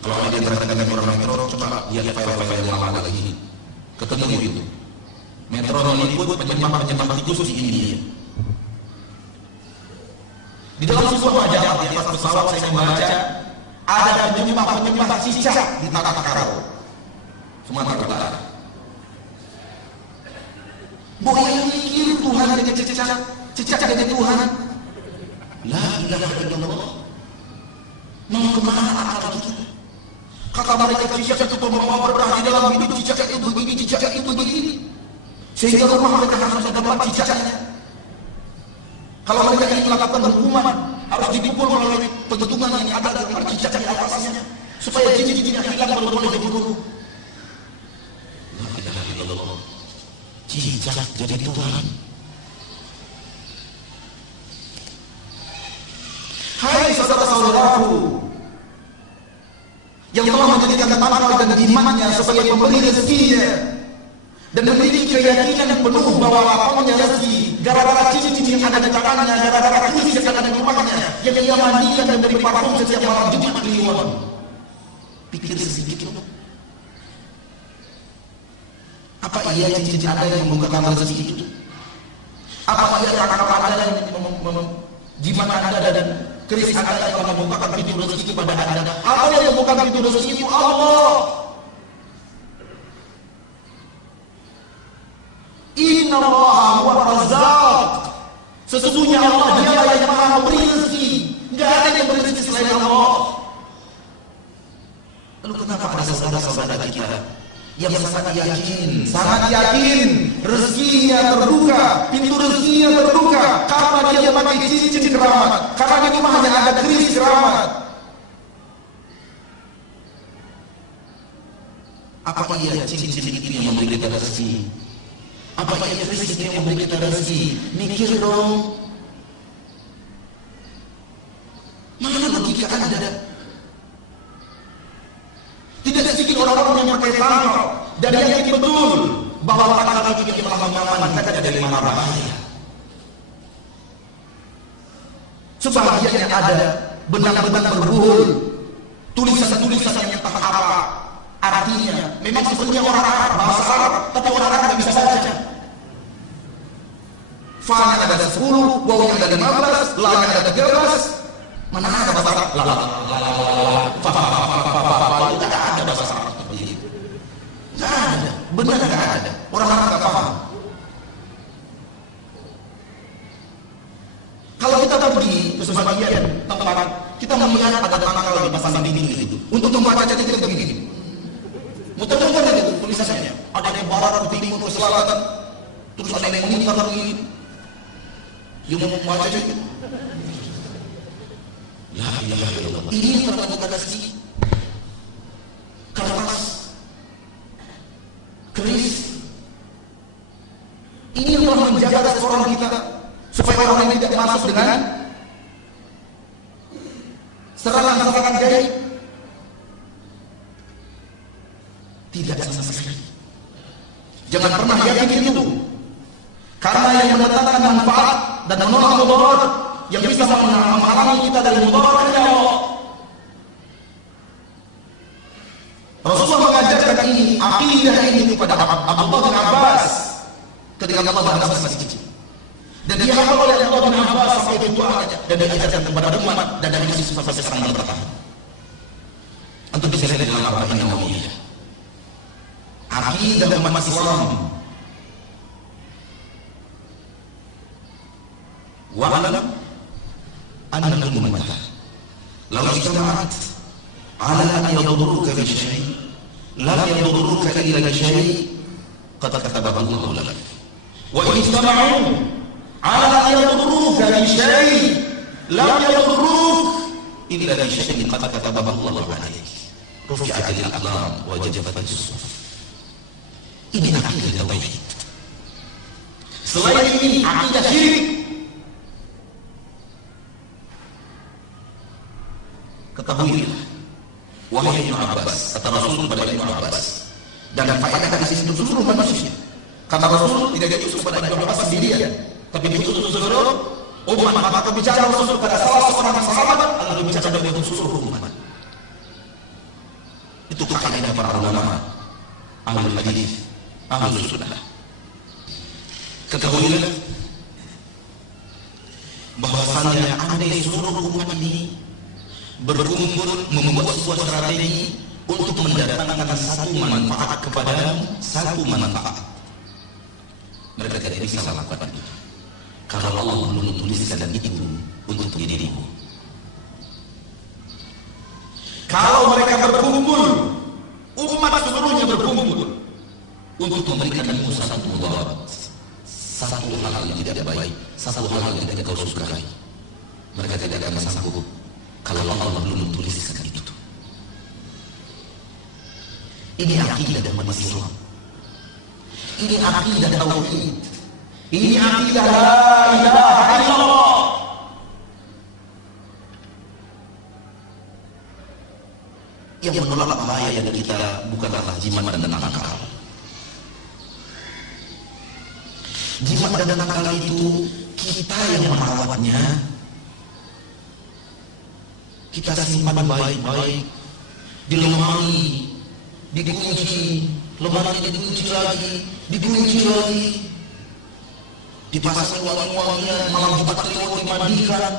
Kalau ada yang terkait orang metro, coba lihat file-file yang lama lagi. Ketemu itu. Metro meliput penyembah tikus di India. Di dalam sebuah majalah di atas pesawat saya membaca ada penyembah cicak di Takakarau, Sumatera Utara. Boleh mikir Tuhan dengan cicak jadi Tuhan. La ilaha illallah. Mau kemana akal kita? Kata mereka cicak itu pembawa berkah di dalam hidup, cicak itu begini. Sehingga rumah mereka harus ada tempat cicaknya. Kalau mereka ingin melakukan hukuman, harus dipukul melalui pentungan yang ada dalam cicak di atasnya, supaya jin-jinnya hilang boleh dibunuh. Cicak jadi Tuhan. Hai saudara-saudaraku yang telah menjadikan tawakal dan jimatnya sebagai pemberi rezekinya dan memiliki keyakinan penuh bahwa lapangnya rezeki gara-gara cincin yang ada di tangannya, gara-gara kuis yang ada di rumahnya, yang dia mandikan dan beri parfum setiap malam Jumat Kliwon. Pikir sedikit loh. Apa iya cincin ada yang membukakan rezeki itu? Apa iya tangan ada yang jimat Anda dan keris Anda yang membukakan pintu rezeki kepada Anda? Apa yang membukakan pintu rezeki itu? Allah. Inna Allah huwa Razzaq. Sesungguhnya Allah dialah yang maha memberi rezeki. Tidak ada yang memberi rezeki selain Allah. Lalu kenapa ada saudara-saudara kita yang sangat yakin rezekinya terbuka, pintu rezekinya terbuka karena dia pakai cincin keramat, karena di rumahnya ada keris keramat? Apa iya cincin itu yang memberi kita rezeki? Apa iya keris itu yang memberi kita rezeki? Mikir dong. Mana logika Anda? Tidak sedikit orang-orang yang pakai tangkal dan dia yakin betul bahwa tangkal itu yang telah mengamankan dari mana bahaya. Sebahagiannya ada benang-benang berbuhul, tulisan-tulisan yang tak apa artinya. Memang sebenarnya orang Arab, bahasa Arab, tapi orang Arab tidak bisa baca. Fa-nya ada 10, waw-nya ada 15, la-nya ada 13. Mana ada bahasa Arab? Tidak ada bahasa Arab seperti itu. Tidak ada, benar tidak ada. Orang Arab tidak paham. Kalau kita pergi ke sebagian tempat, kita melihat ada tanggal di pasang dinding itu. Untuk membaca itu begini. Muter-muter itu tulisannya. Ada yang barat, timur, selatan. Terus ada yang meninggal begini. Yang mau membaca itu. La ilaha illallah. Ini telah bukan rezeki. Kertas, keris. Ini yang telah menjaga seorang kita supaya orang ini tidak masuk dengan serangan gaib. Tidak sama sekali. Jangan pernah yakin itu. Karena yang mendatangkan manfaat dan menolak mudarat, yang bisa menghalangi kita dari mudarat adalah Allah. Rasulullah mengajarkan ini, akidah ini kepada Abdullah bin Abbas ketika Allah masih kecil. Dan dia hafal oleh Allah bin Abbas sampai tuanya dan dia ajarkan kepada umat dan dari sisi sampai sekarang bertahan. Untuk bisa lihat dalam Arba'in Nawawiyah. Aqidah umat Islam. Wa'alam anna al-ummah law ijtama'at 'ala an yadurruka bi syai' lam yadurruka illa bi syai' qad katabahu Allah lak. Wa in ijtama'u 'ala an yadurruka bi syai' lam yadurruka illa bi syai' qad katabahu Allah 'alaik. Rufi'atil aqlam wa wajabatis suhuf. Ini akidah tauhid. Selain ini akidah syirik. Ketahuilah, wahai Ibnu Abbas, kata Rasul kepada Ibnu Abbas, dan faedah hadis ini untuk seluruh manusia. Karena Rasul tidak diutus kepada Ibnu Abbas sendirian, tapi diutus untuk seluruh umat. Maka bicara Rasul kepada salah seorang sahabat, lalu bicara untuk seluruh umat. Itu kaidah para ulama, ahlul hadis, ahlus sunnah. Ketahuilah bahwasanya andai seluruh umat ini berkumpul membuat sebuah strategi untuk mendatangkan satu manfaat kepadamu, satu manfaat, mereka tidak bisa lakukan itu kalau Allah belum tuliskan itu untuk dirimu. Kalau mereka berkumpul, umat seluruhnya berkumpul untuk memberikanmu satu mudarat, satu hal yang tidak baik, satu hal yang tidak kau sukai, mereka tidak akan sanggup kalau Allah belum tuliskan itu. Ini akidah umat Islam. Ini akidah tauhid. Ini akidah la ilaha illallah. Yang menolak bahaya dari kita bukanlah jimat dan nakal. Jimat dan nakal itu kita yang merawatnya. Kita simpan baik-baik di lemari, dikunci, lemari dikunci lagi, dipasang uang-uangnya, malam Jumat Kliwon dimandikan.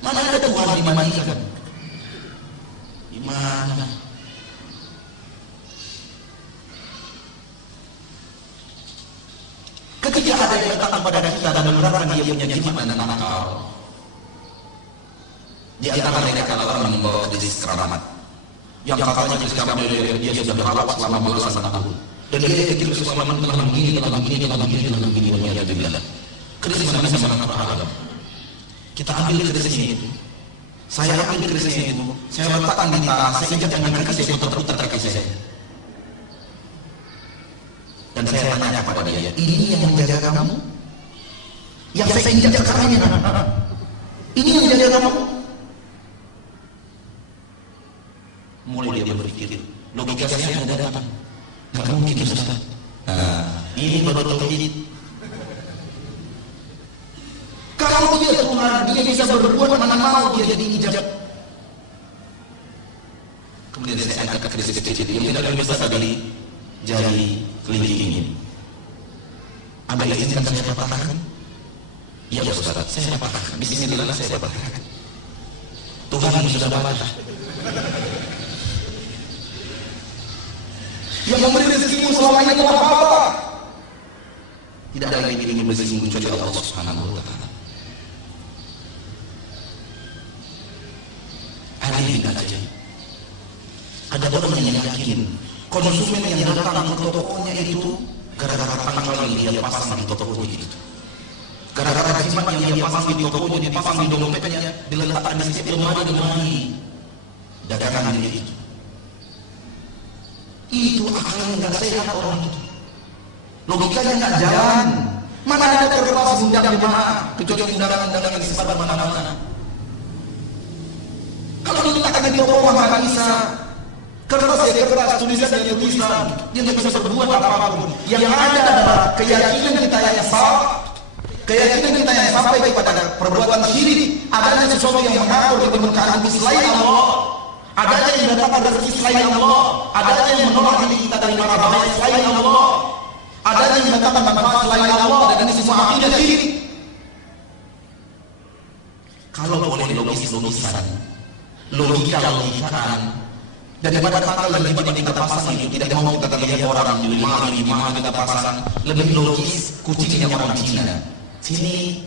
Mana ada Tuhan dimandikan? Di mana? Ketika ada yang datang pada kita dan menerangkan dia punya jimat dan nakal, di antara mereka orang yang membawa krisis keramat, yang katanya krisis keramat dia sudah merawat selama belasan tahun, dan dia yakin krisis keramat telah begini. Krisis mana sama alam. Kita ambil krisis itu, saya ambil krisis itu, saya letakkan di tanah, saya injak dengan kaki saya putar kaki saya, dan saya tanya kepada dia, ini yang menjaga kamu? Yang saya injak kakinya, ini yang menjaga kamu? Mulai dia berpikir, logika saya ada datang, nggak mungkin Ustaz. Ini baru tauhid. Kalau dia Tuhan, dia bisa berbuat mana mau dia jadi ijab. Kemudian saya angkat krisis kecil yang tidak lebih besar dari jari kelingking ini. Anda izinkan saya patahkan? Ya Ustaz, saya patahkan. Bismillah, saya patahkan. Tuhan sudah patah. Yang memberi rezekimu selama ini adalah apa? Tidak ada lagi yang memberi rezekimu kecuali Allah Subhanahu wa taala. Ada yang aja. Ada orang yang yakin konsumen yang datang ke tokonya itu gara-gara tanggal yang dia pasang di tokonya itu. Gara-gara jimat yang dia pasang di tokonya, dipasang di dompetnya, diletakkan di setiap lemari dagangan dia itu. Itu akal nggak sehat orang itu, logikanya nggak jalan. Mana ada kertas undang jemaah kecuali undangan-undangan disebar mana-mana. Kalau diletakkan di toko nggak bisa. Kertas ya kertas, tulisan ya tulisan, dia nggak bisa berbuat apapun. Yang ada adalah keyakinan kita yang salah, keyakinan kita yang sampai kepada perbuatan syirik, adanya sesuatu yang mengatur di permukaan bumi selain Allah. Adanya yang datang dari rezeki selain Allah, adanya yang menolak diri kita dari mara bahaya selain Allah, adanya yang mendatangkan manfaat selain Allah, dan ini semua akidah syirik. Kalau boleh logis-logisan, logika-logikaan, daripada tanggal dan jam kita pasang itu tidak mau kita lihat orang di mana kita pasang, lebih logis kucingnya orang Cina. Sini,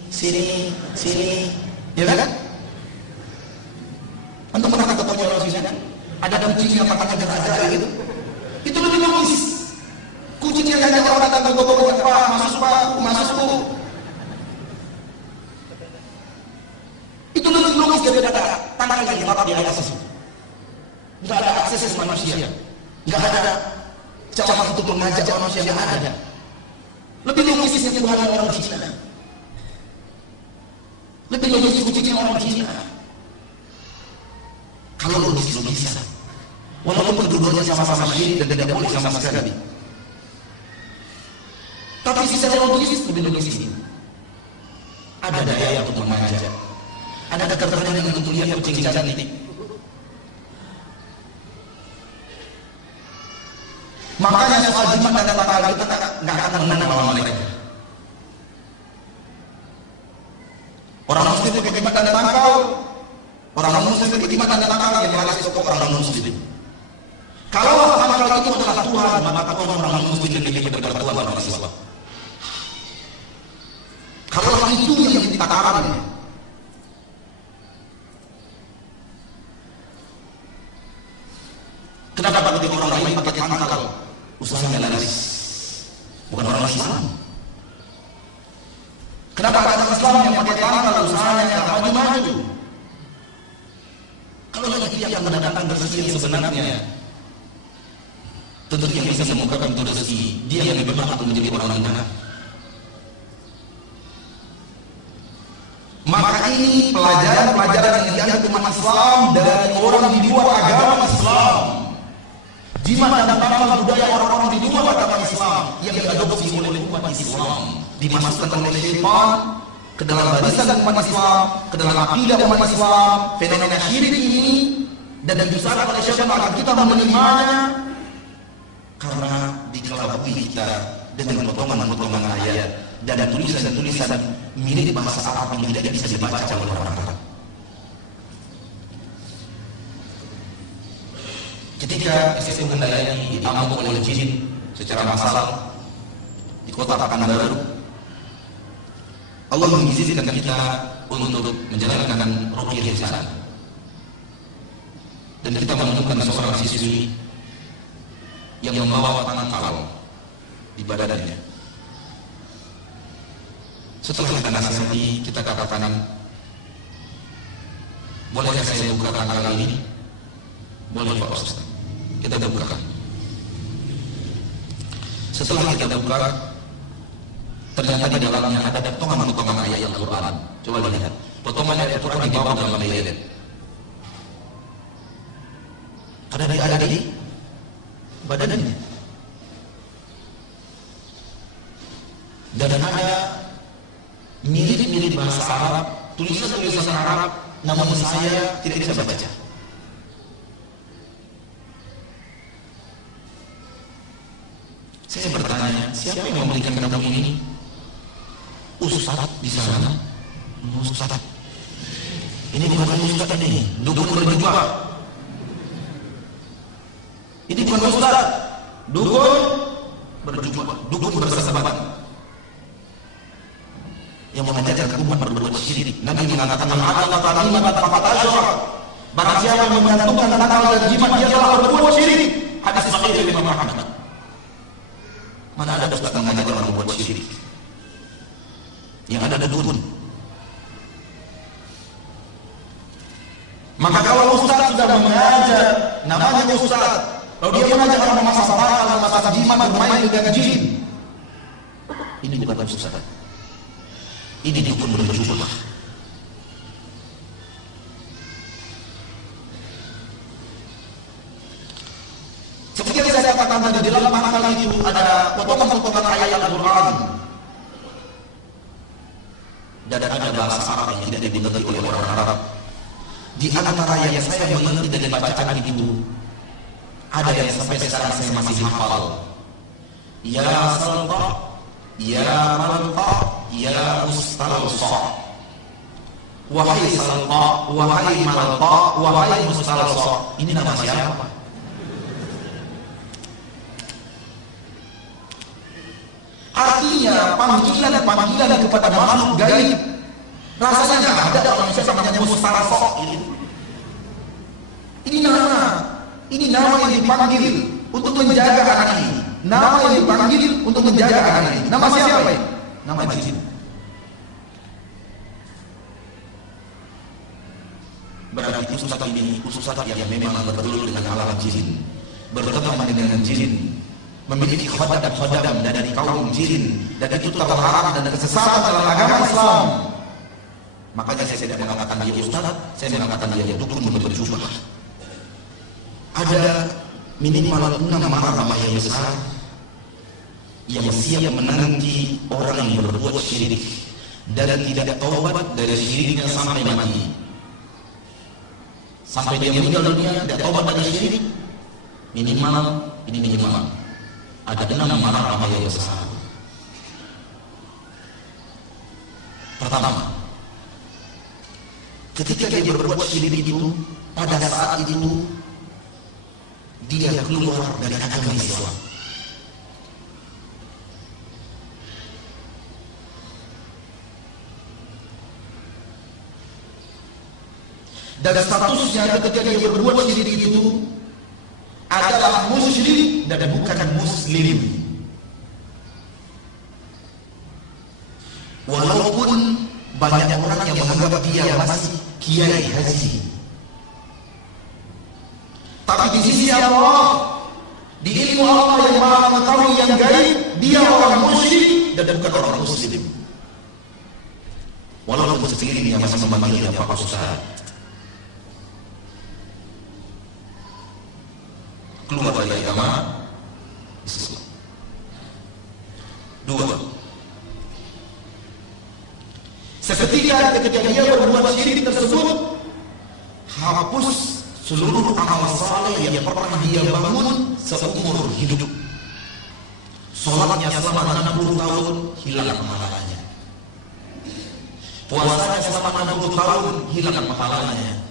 ya kan? Antum pernah ketemu orang Cina? Ada kucing yang matanya gerak-gerak gitu. Itu lebih logis. Kucing yang hanya orang datang ke toko-toko, Pak, masuk. Itu lebih logis daripada tangan yang tetap di atas itu. Enggak ada akses manusia. Enggak ada cara untuk mengajak manusia yang ada. Lebih logis yang Tuhan orang Cina. Lebih logis kucing orang Cina. Kalau logis-logisan, walaupun kedua-duanya sama-sama syirik dan tidak boleh sama sekali. Tapi secara logis lebih logis ini. Ada daya untuk mengajak. Ada keterangan untuk lihat kucing cantik. Makanya soal jimat dan tanggal kita nggak akan menang lawan mereka. Orang muslim pakai jimat dan tanggal, orang muslim pakai jimat dan tanggal yang harus sokok orang muslim. Kalau tanggal itu adalah Tuhan, maka Tuhan orang muslim lebih kepada Tuhan orang Islam. Kalau itu yang jadi takarannya, kenapa ketika orang lain pakai tanggal usahanya laris, bukan orang Islam? Kenapa ada Islam yang pakai tanggal usahanya maju-maju? Kalau dia yang mendatangkan rezeki sebenarnya, tentu yang bisa membukakan itu rezeki, dia yang lebih berhak untuk menjadi orang kaya. Maka ini pelajaran-pelajaran yang diambil umat Islam dari orang di luar agama Islam. Jimat dan tanggal budaya orang-orang di luar agama Islam yang diadopsi oleh umat Islam, dimasukkan oleh syaitan ke dalam barisan umat Islam, ke dalam akidah umat Islam. Fenomena syirik ini dan dibesarkan oleh syaitan agar kita menerimanya karena dikelabui kita dengan potongan-potongan ayat dan tulisan-tulisan mirip bahasa Arab yang tidak bisa dibaca oleh orang Arab. Ketika istri mengendayai diamuk oleh jin secara massal di kota Pekanbaru, Allah mengizinkan kita untuk menjalankan ruqyah di sana. Dan kita menemukan seorang siswi yang membawa tangkal di badannya. Setelah kita nasihati, kita katakan, bolehkah saya buka tangkal ini? Boleh Pak Ustaz. Kita buka. Setelah kita buka, ternyata di dalamnya ada potongan-potongan ayat Al-Quran. Coba lihat, potongan ayat Al-Quran di bawah dalam ayat. Ada di badannya. Dan ada mirip-mirip bahasa Arab, tulisan-tulisan Arab, namun saya tidak bisa baca. Saya bertanya, siapa yang memberikan kamu ini? Ustaz di sana. Ustaz. Ini bukan Ustaz ini, dukun berjubah. Ini bukan Ustaz, dukun berjubah, dukun bersahabat. Yang mengajarkan umat berbuat syirik. Nabi mengatakan, barang siapa yang menggantungkan tanggal dan jimat, dia telah berbuat syirik. Hadis sahih dari Imam Ahmad. Mana ada ustaz mengajar orang berbuat syirik? Yang ada dukun. Maka kalau ustaz sudah mengajar, namanya ustaz, lalu dia mengajar orang memasang tanggal, memasang jimat, bermain dengan jin, ini bukan ustaz. Ini dukun berjubah. Seperti yang saya katakan tadi, di dalam tanggal itu ada potongan-potongan ayat Al-Quran dan ada bahasa Arab yang tidak dimengerti oleh orang Arab. Di antara yang saya mengerti dari bacaan itu, ada yang sampai sekarang saya masih hafal. Ya Salta ya malqa, ya mustalsa. Wahai salqa, wahai malqa, wahai mustalsa. Ini nama siapa? Artinya panggilan kepada makhluk gaib. Rasanya ada orang yang namanya mustalsa ini nama yang dipanggil untuk menjaga anak ini. Nama yang dipanggil untuk menjaga anak ini. Nama siapa ini? Nama jin. Berarti ustaz ini yang memang bergaul dengan alam jin, berteman dengan jin, memiliki khodam dari kaum jin, dan itu terlarang dan kesesatan dalam agama Islam. Makanya saya tidak mengatakan dia ustaz, saya mengatakan dia dukun berjubah. Ada minimal 6 nama yang besar yang siap menanti orang yang berbuat syirik dan tidak taubat dari syiriknya sampai mati. Sampai dia meninggal dunia tidak taubat dari syirik, minimal ada 6 nama yang besar. Pertama, ketika dia berbuat syirik itu, pada saat itu dia keluar dari agama Islam. Dan statusnya ketika dia berbuat syirik itu adalah musyrik dan bukan muslim. Walaupun banyak orang yang menganggap dia masih kiai haji, tapi di sisi Allah, di ilmu Allah yang maha mengetahui yang gaib, dia orang musyrik dan bukan orang muslim. Walaupun sendiri yang masih memanggilnya Pak Ustaz. Keluar dari agama Islam. 2. Seketika ketika dia berbuat syirik tersebut, hapus seluruh amal saleh yang pernah dia bangun seumur hidup. Salatnya selama 60 tahun hilang pahalanya. Puasanya selama 60 tahun hilang pahalanya.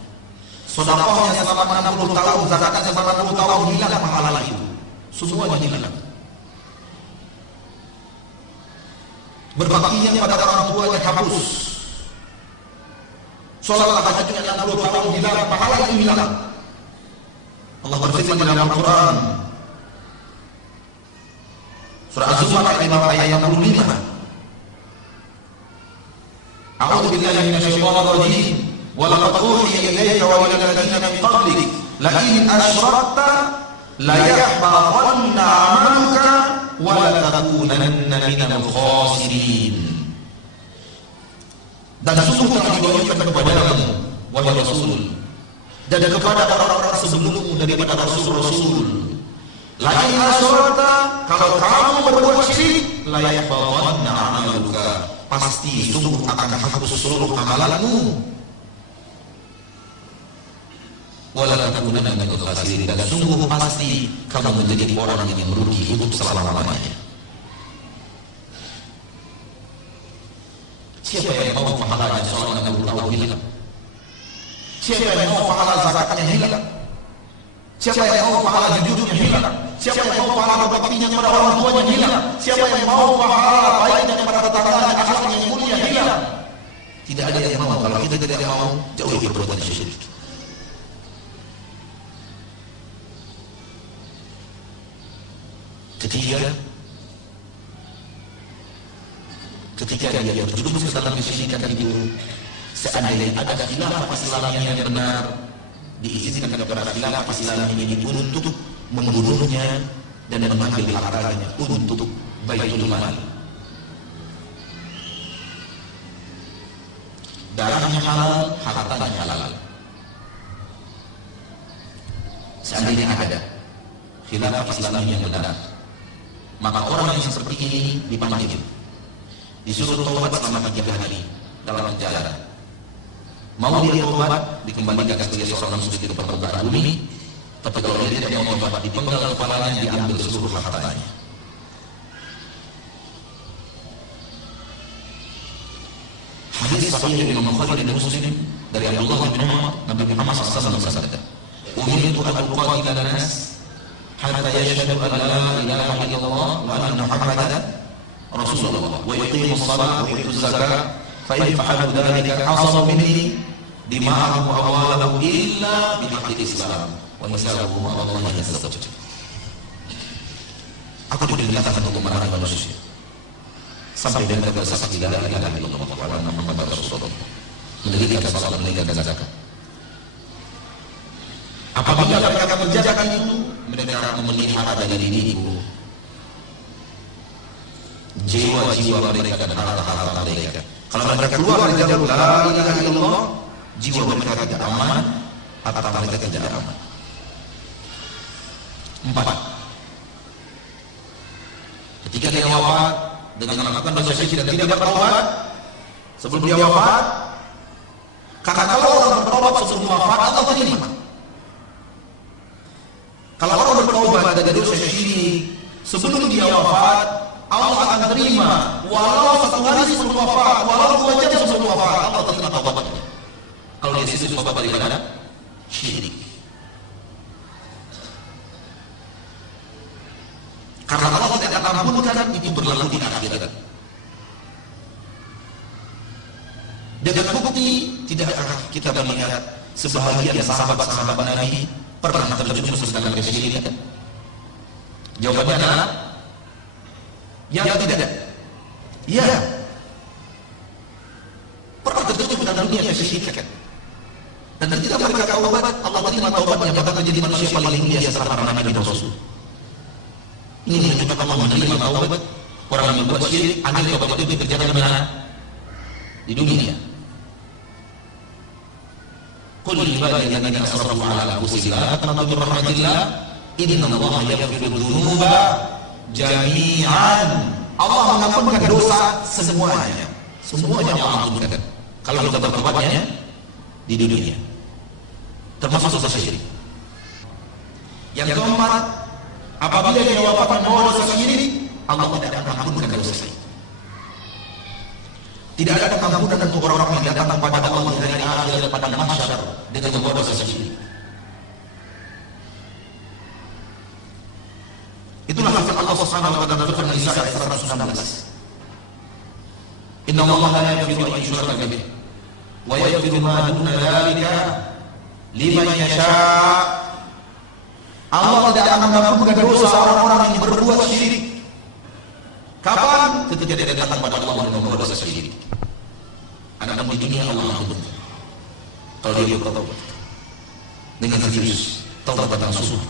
Sedekahnya selama 60 tahun, zakatnya selama 60 tahun hilang pahala itu. Semuanya hilang. Berbaktinya pada orang tuanya hapus. Salat tahajudnya 60 tahun hilang, pahala itu hilang. Allah berfirman dalam Al-Quran, surah Az-Zumar ayat 65. A'udzu billahi minasyaitonir rajim. وَلَقَدْ أُوحِيَ إِلَيْكَ وَإِلَى الَّذِينَ مِنْ قَبْلِكَ لَئِنْ أَشْرَكْتَ لَيَحْبَطَنَّ عَمَلُكَ وَلَتَكُونَنَّ مِنَ الْخَاسِرِينَ. Dan sungguh telah diwahyukan kepadamu, wahai Rasul, dan kepada orang-orang sebelummu daripada Rasul-Rasul, لَئِنْ أَشْرَكْتَ, kalau kamu berbuat syirik, لَيَحْبَطَنَّ عَمَلُكَ, pasti sungguh akan hapus seluruh amalanmu. Walatakunanna minal khasirin, dan sungguh pasti kamu menjadi orang yang merugi hidup selama-lamanya. Siapa yang mau pahalanya selama 60 tahun hilang? Siapa yang mau pahala zakatnya hilang? Siapa yang mau pahala jujurnya hilang? Siapa yang mau pahala baktinya kepada orang tuanya hilang? Siapa yang mau pahala baiknya kepada tetangganya, akhlaknya yang mulia hilang? Tidak ada yang mau. Kalau kita tidak mau, jauhi perbuatan syirik. Ketika dia terjerumus ke dalam kesyirikan itu, seandainya ada khilafah Islamiyah yang benar, diizinkan kepada khilafah Islamiyah ini untuk membunuhnya dan mengambil hartanya untuk baitul mal. Darahnya halal, hartanya halal. Seandainya ada khilafah Islamiyah yang benar, maka orang yang seperti ini dipanggil, disuruh taubat selama 3 hari dalam penjara. Mau dia taubat, dikembalikan sebagai seorang muslim ke permukaan bumi. Tapi kalau dia tidak mau taubat, dipenggal kepalanya, diambil seluruh hartanya. sahih Imam Bukhari dan Muslim dari Abdullah bin Umar, Nabi Muhammad SAW bersabda, "Umirtu an uqatila an-nas hatta yashhadu an la ilaha illallah wa anna Muhammadan Rasulullah wa yuqimus shalah wa yutuz zakah fa in fa'alu dhalika hasabu minni dima'ahum wa amwalahum illa bihaqqil Islam wa hisabuhum 'ala Allah azza wa jalla." Aku diperintahkan untuk melarang manusia sampai mereka bersaksi la ilaha illallah wa anna Muhammadar Rasulullah, mendirikan salat, menunaikan zakat. Apabila mereka mengerjakan itu, mereka memelihara dari diriku jiwa-jiwa mereka dan harta-harta mereka. Kalau mereka keluar dari jalur la ilaha illallah, jiwa mereka tidak aman, harta mereka tidak aman. 4. Ketika dia wafat dengan melakukan dosa syirik dan tidak bertobat sebelum dia wafat, karena kalau orang bertobat sebelum wafat Allah terima. Kalau orang bertobat dari dosa syirik sebelum dia wafat, Allah akan terima. Walau 1 hari sebelum wafat, walau 2 jam sebelum wafat, Allah terima taubatnya. Kalau dia serius tobat daripada syirik. Karena Allah tidak akan ampunkan itu berlaku di akhirat. Dengan bukti tidak akan kita melihat sebahagian sahabat-sahabat Nabi pernah terjerumus dalam kesyirikan. Jawabannya adalah ya tidak. Ya. Pernah terjerumus dalam dunia kesyirikan. Dan ketika mereka taubat, Allah terima taubatnya, bahkan menjadi manusia paling mulia setelah para nabi dan rasul. Ini menunjukkan Allah menerima taubat orang yang berbuat syirik, andai taubat itu terjadi di mana? Di dunia. Qul lil ladzina asrafu ala anfusihim la taqnatu min rahmatillah innallaha yaghfiru dzunuba jami'an. Allah mengampunkan dosa semuanya. Semuanya Allah ampunkan. Kalau kita bertobatnya di dunia. Termasuk dosa syirik. Yang keempat, apabila dia wafat membawa dosa syirik, Allah tidak akan ampunkan dosa itu. Tidak ada ampunan untuk orang-orang yang datang pada Allah di hari akhir pada mahsyar dengan membawa dosa syirik. Itulah firman Allah Subhanahu wa taala dalam Nisa ayat 119. Inna Allah la yaghfiru an yushraka bihi wa yaghfiru ma duna dzalika liman yasha'. Allah tidak akan mengampunkan dosa orang-orang yang berbuat syirik. Kapan? Ketika dia datang pada Allah dan membawa dosa syirik. Anak-anak di dunia Allah ampunkan. Kalau dia bertobat dengan serius, taubat nasuh.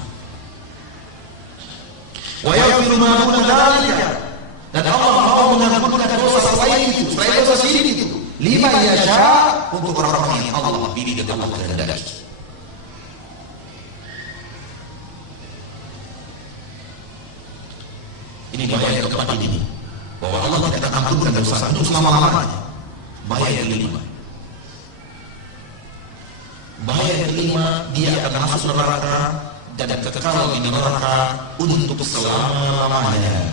Wa yaghfiru ma duna dzalika, dan Allah mau mengampunkan dosa selain itu, selain dosa syirik itu. Liman yasha', untuk orang-orang yang Allah pilih dan Allah kehendaki. Ini bahaya yang keempat ini, bahwa Allah tidak akan ampunkan dosa untuk selama-lamanya. Bahaya yang kelima. Bahaya yang kelima, dia akan masuk neraka dan kekal di neraka untuk selama-lamanya.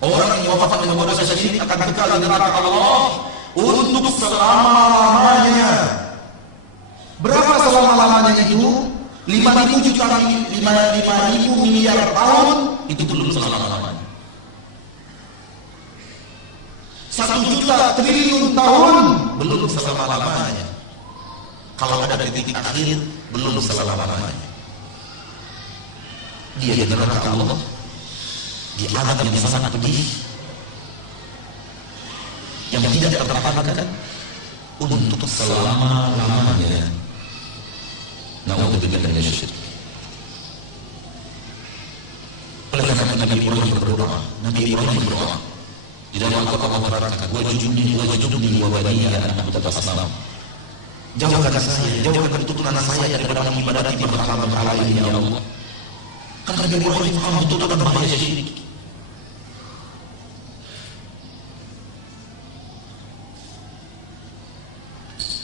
Orang yang wafat dengan dosa syirik akan kekal di neraka Allah untuk selama-lamanya. Berapa selama-lamanya itu? 5.000 juta, 5.000 miliar tahun, itu belum selama-lamanya. 1 juta triliun tahun, belum selama-lamanya. Kalau ada di titik akhir, belum selama-lamanya. Dia di neraka Allah, di azab yang sangat pedih, yang tidak tertahankan untuk selama-lamanya. Na'udzubillah min asy-syirk. Oleh karena Nabi Ibrahim berdoa, di dalam Al-Qur'an Allah mengatakan, wajudni wa baniya an na'budu al-asnam. Jauhkan saya, jauhkan tuntunan saya daripada mengibadati berhala-berhala ini ya Allah. Karena Nabi Ibrahim paham betul tentang bahaya syirik.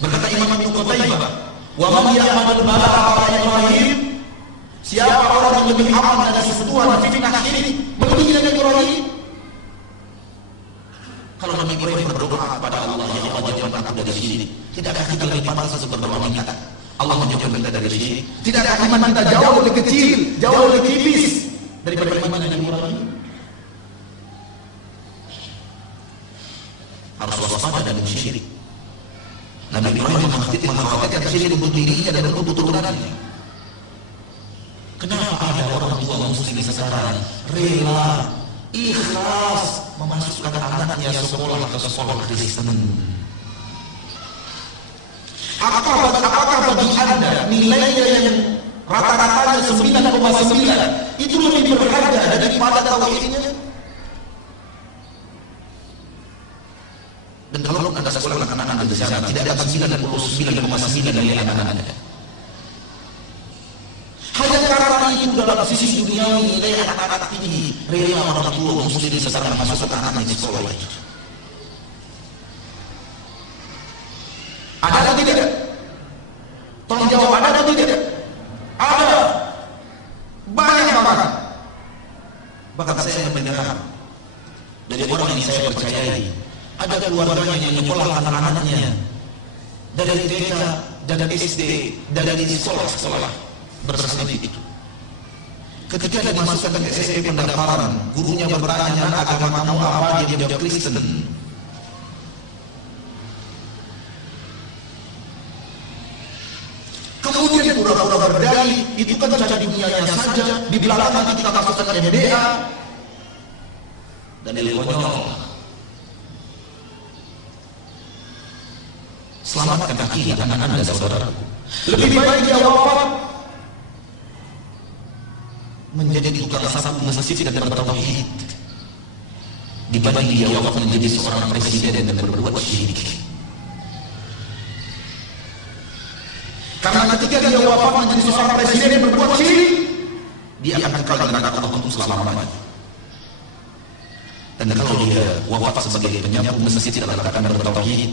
Berkata Imam Ibnu Qutaibah, wa man ya'mal bala'a Ibrahim, siapa orang yang lebih aman dari sentuhan fitnah syirik melebihi Nabi Ibrahim? Kalau Nabi Ibrahim berdoa kepada Allah, ya Allah jauhkan aku dari syirik, tidakkah kita lebih pantas berdoa meminta Allah menjauhkan kita dari syirik? Tidakkah iman kita jauh lebih kecil, jauh lebih tipis daripada iman Nabi Ibrahim? Harus waspada dan syirik. Nabi Ibrahim mengkhawatirkan syirik untuk dirinya dan untuk keturunannya. Kenapa ada orang tua muslim sekarang rela, ikhlas memasukkan anaknya sekolah ke sekolah Kristen? Apakah bagi Anda nilainya yang rata-ratanya 9,9 itu lebih berharga daripada tauhidnya? Dan kalau Anda sekolah anak-anak di sana tidak dapat 99,9 dari anak-anak Anda, hanya karena itu dalam sisi duniawi nilai anak-anak tinggi, rela orang tua muslim sekarang memasukkan anaknya di sekolah itu. Ada atau tidak? Tolong jawab, ada atau tidak? Ada. Banyak bahkan. Bahkan saya mendengar dari orang yang saya percayai, ada keluarganya yang menyekolahkan anak-anaknya dari TK, dari SD, dari sekolah-sekolah bersertifikat itu. Ketika dimasukkan ke SMP pendaftaran, gurunya bertanya, "Anak agama kamu apa?" Dia jawab Kristen. Kemudian pura-pura berdalih, itu kan cara dunianya saja, di belakang kita masukkan MDA dan nilai konyol. Selamatkan kaki anak-anak dan saudaraku. Lebih baik dia wafat menjadi tukang sapu masjid dan bertauhid dibanding dia wafat menjadi seorang presiden dan berbuat syirik. Karena ketika dia wafat menjadi seorang presiden yang berbuat syirik, dia akan kekal di neraka Allah untuk selama-lamanya. Dan kalau dia wafat sebagai penyapu masjid dalam katakan bertauhid,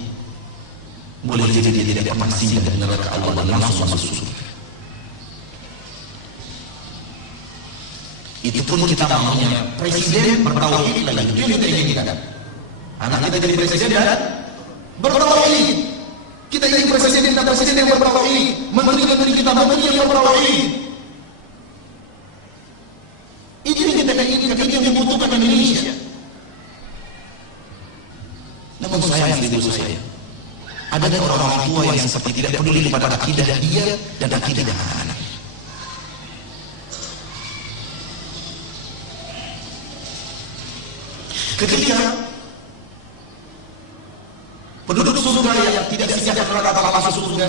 boleh jadi dia tidak pernah singgah di neraka Allah dan langsung masuk surga. Itu pun kita maunya presiden bertauhid lagi. Itu kita inginkan. Anak kita jadi presiden dan bertauhid. Kita ingin presiden yang bertauhid, menteri kita menteri yang bertauhid. Itu yang kita inginkan, itu yang dibutuhkan Indonesia. Namun sayang di diri saya, ada orang tua yang seperti tidak peduli pada akidah dia dan akidah anak-anak. Ketika penduduk surga yang tidak siap neraka masuk surga,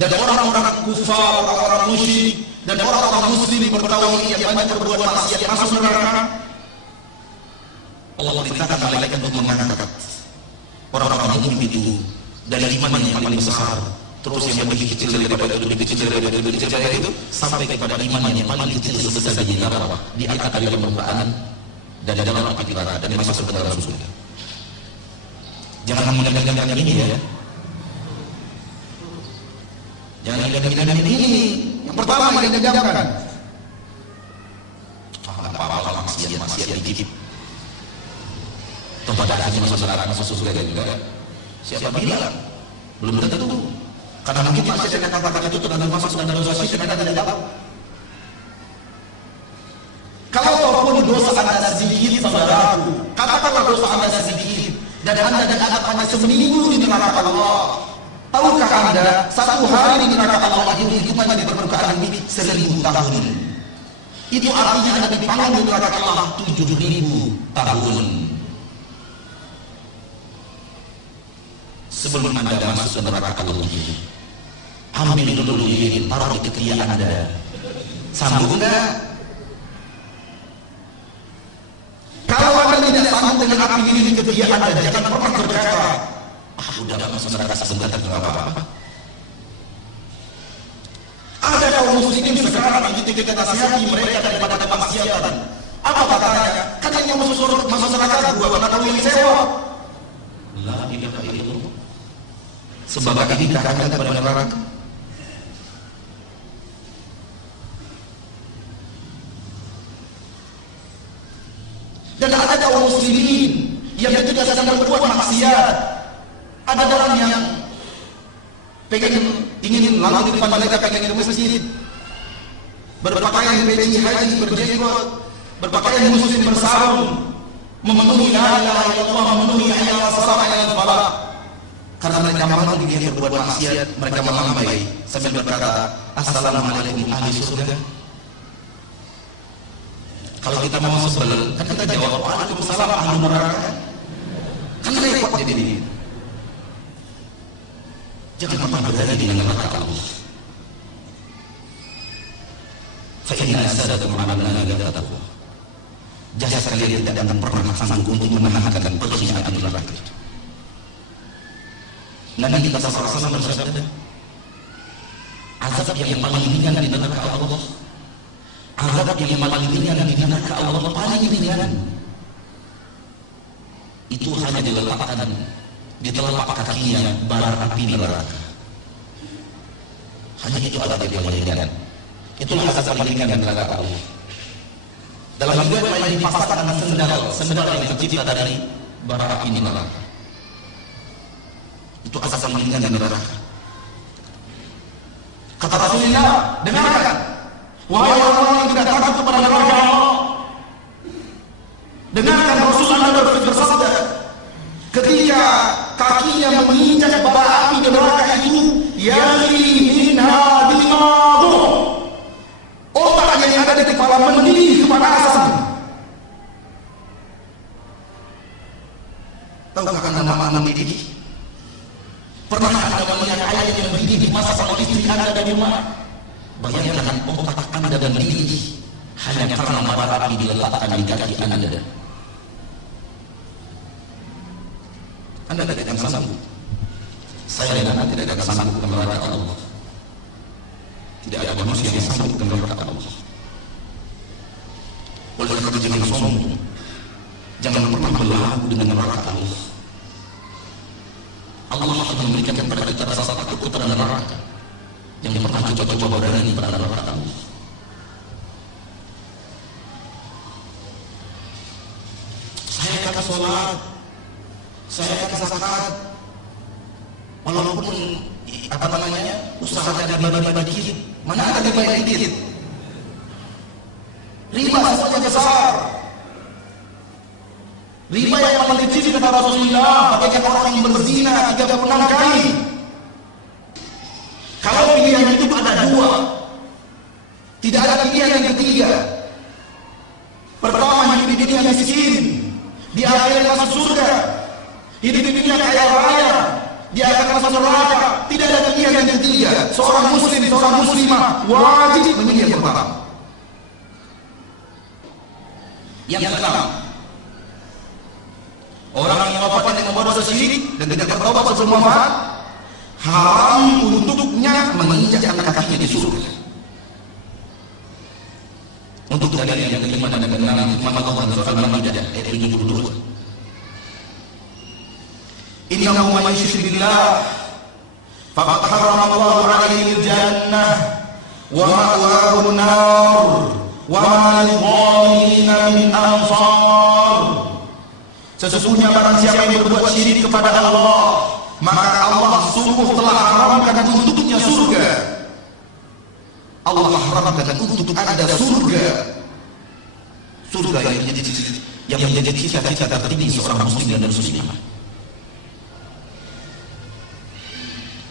dan orang-orang kufar, orang-orang musyrik, dan orang-orang muslim bertauhid yang banyak berbuat maksiat masuk neraka, Allah perintahkan malaikat untuk mengangkat orang-orang mukmin itu dari iman yang paling besar, terus yang lebih kecil daripada itu, lebih kecil daripada itu, sampai kepada iman yang paling kecil sebesar biji zarah, diangkat dari permukaan dan dalam api neraka dan masuk ke dalam surga. Jangan menggandang ini ya. Jangan menggandang ini. Yang pertama yang dijangankan. Apa-apa maksiat dikit. Pada akhirnya masuk surga juga. Siapa bilang? Belum tentu. Karena mungkin masih saya katakan itu tentang masuk dan dosa syirik kita tidak tahu. Kalau dosa Anda sedikit, saudaraku, katakanlah dosa Anda sedikit, dan Anda dianggap hanya seminggu di neraka Allah. Tahukah Anda, satu hari di neraka Allah itu hitungannya di permukaan bumi 1000 tahun. Itu artinya Anda dipanggang di neraka Allah 7000 tahun. Sebelum Anda masuk ke neraka Allah itu, ambil dulu lilin, taruh di ketiak Anda. Sanggup enggak? Kalau Anda tidak sanggup dengan api lilin ketiak Anda, jangan pernah berkata, udah masuk neraka sebentar juga apa-apa. Ada kaum muslimin sekarang yang kita nasihati mereka daripada kemaksiatan. Apa katanya? Katanya masuk neraka gua, karena tahu yang sewa. La ilaha illallah. Sebab ini dikatakan kepada neraka. Dan ada kaum muslimin yang ketika sedang berbuat maksiat. Ada orang yang ingin lalu di depan mereka pengen ke masjid, berpakaian peci haji, berjenggot, berpakaian muslim bersarung, memenuhi la ilaha illallah, memenuhi hayya 'alal shalah, hayya 'alal falah. Karena mereka malu dia berbuat maksiat, mereka melambai sambil berkata, assalamualaikum ahli surga. Kalau kita mau sebel, kan kita jawab waalaikumsalam ahli neraka. Kan repot jadi ini. Jangan pernah berada dengan neraka Allah. Fa inna asadakum amalna la taqwa. Jasa kalian tidak akan pernah sanggup untuk menahankan perkhianatan neraka itu. Nabi kita sallallahu bersabda, azab yang paling ringan di neraka Allah, azab yang paling ringan di neraka Allah, paling ringan itu hanya diletakkan di telapak kakinya bara api neraka. Hanya itu azab yang paling ringan. Itulah azab paling ringan di neraka Allah. Dalam riwayat lain dipasangkan dengan sendal yang tercipta dari bara api neraka. Itu azab paling ringan di neraka. Kata Rasulullah, dengarkan, wahai orang-orang yang tidak takut kepada neraka Allah, dengarkan Rasulullah bersabda, ketika kakinya menginjak bara api neraka itu, yali minha dimaghu, otak yang ada di kepala mendidih kepanasan. Tahukah nama mendidih? Pernah Anda melihat ayat yang mendidih dimasak oleh istri Anda dan rumah? Bayangkan otak Anda dan mendidih hanya karena bara api diletakkan di kaki Anda. Anda tidak akan sanggup. Saya dan Anda tidak akan sanggup ke neraka Allah. Tidak ada manusia yang sanggup ke neraka Allah. Oleh karena itu jangan sombong, jangan pernah berlagu dengan neraka Allah. Allah akan memberikan kepada kita rasa takut terhadap neraka. Yang pernah coba-coba berani pada neraka Allah. Saya akan sholat, saya akan zakat, walaupun usahanya riba dikit. Mana ada riba yang dikit? Riba saja besar. Riba yang paling kecil kata Rasulullah, bagaikan orang yang berzina 36 kali. Kalau pilihan hidup ada dua, tidak ada pilihan yang ketiga. Pertama, hidup di dunia miskin, di akhirat masuk surga. Hidup di dunia kaya raya, di akhirat masuk neraka. Tidak ada pilihan yang ketiga. Seorang muslim, seorang muslimah wajib memilih yang pertama. Yang keenam, orang yang wafat dengan berdosa syirik dan tidak bertobat sebelum wafat, haram untuknya menginjak kakinya di surga. Untuk dalil yang kelima dan keenam, firman Allah dalam surah Al-Maidah ayat 72. Innahu man yusyrik billah faqad harrama Allahu 'alaihi al-jannah wa ma'wahu an-nar wa ma lidh-dhalimina min ansar. Sesungguhnya barang siapa yang berbuat syirik kepada Allah, maka Allah sungguh telah haramkan untuknya surga. Allah haramkan untuk ada surga. Surga yang menjadi cita-cita tertinggi seorang muslim dan muslimah.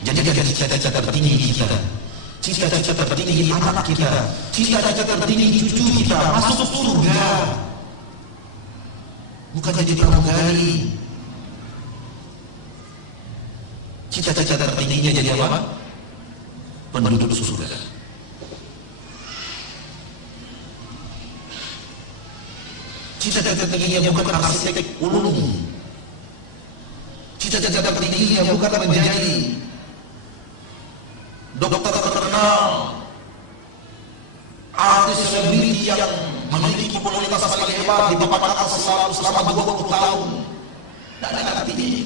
Jadi cita-cita tertinggi kita, cita-cita tertinggi anak kita, cita-cita tertinggi cucu kita masuk surga. Bukan jadi pramugari. Cita-cita tertingginya jadi apa? Penduduk surga. Cita-cita tertingginya bukan arsitek ulung. Cita-cita tertingginya bukan menjadi dokter terkenal, artis selebriti yang memiliki popularitas paling hebat di papan atas selama 20 tahun. Tidak ada artinya.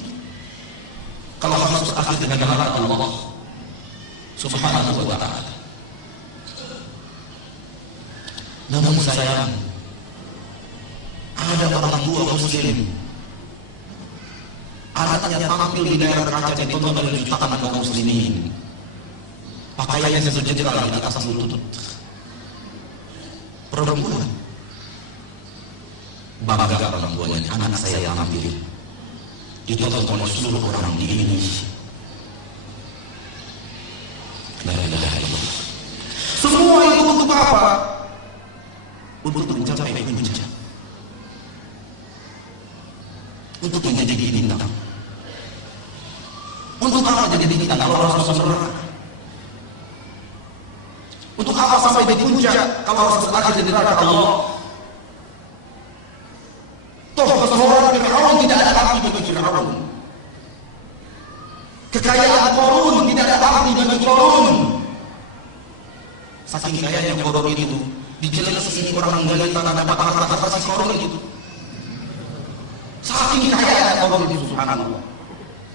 Kalau harus akhir dengan neraka Allah Subhanahu wa ta'ala. Namun sayang, ada orang tua muslim anaknya tampil di daerah kaca ditonton oleh jutaan kaum muslimin, pakaiannya sejengkal di atas lutut, perempuan bangga orang tuanya, anak saya yang tampil ditonton oleh seluruh orang di Indonesia. La ilaha illallah. Semua itu untuk apa? Untuk mencapai puncak, untuk menjadi bintang. Untuk apa jadi bintang kalau harus masuk neraka? Untuk apa sampai di puncak kalau harus berakhir di neraka Allah? Toh kesohoran Fir'aun tidak ada arti bagi Fir'aun. Kekayaan Qarun tidak ada arti bagi Qarun. Saking kayanya Qarun itu, dijelasi orang menggali tanah dapat harta si Qarun itu. Saking kayanya Qarun itu, subhanallah.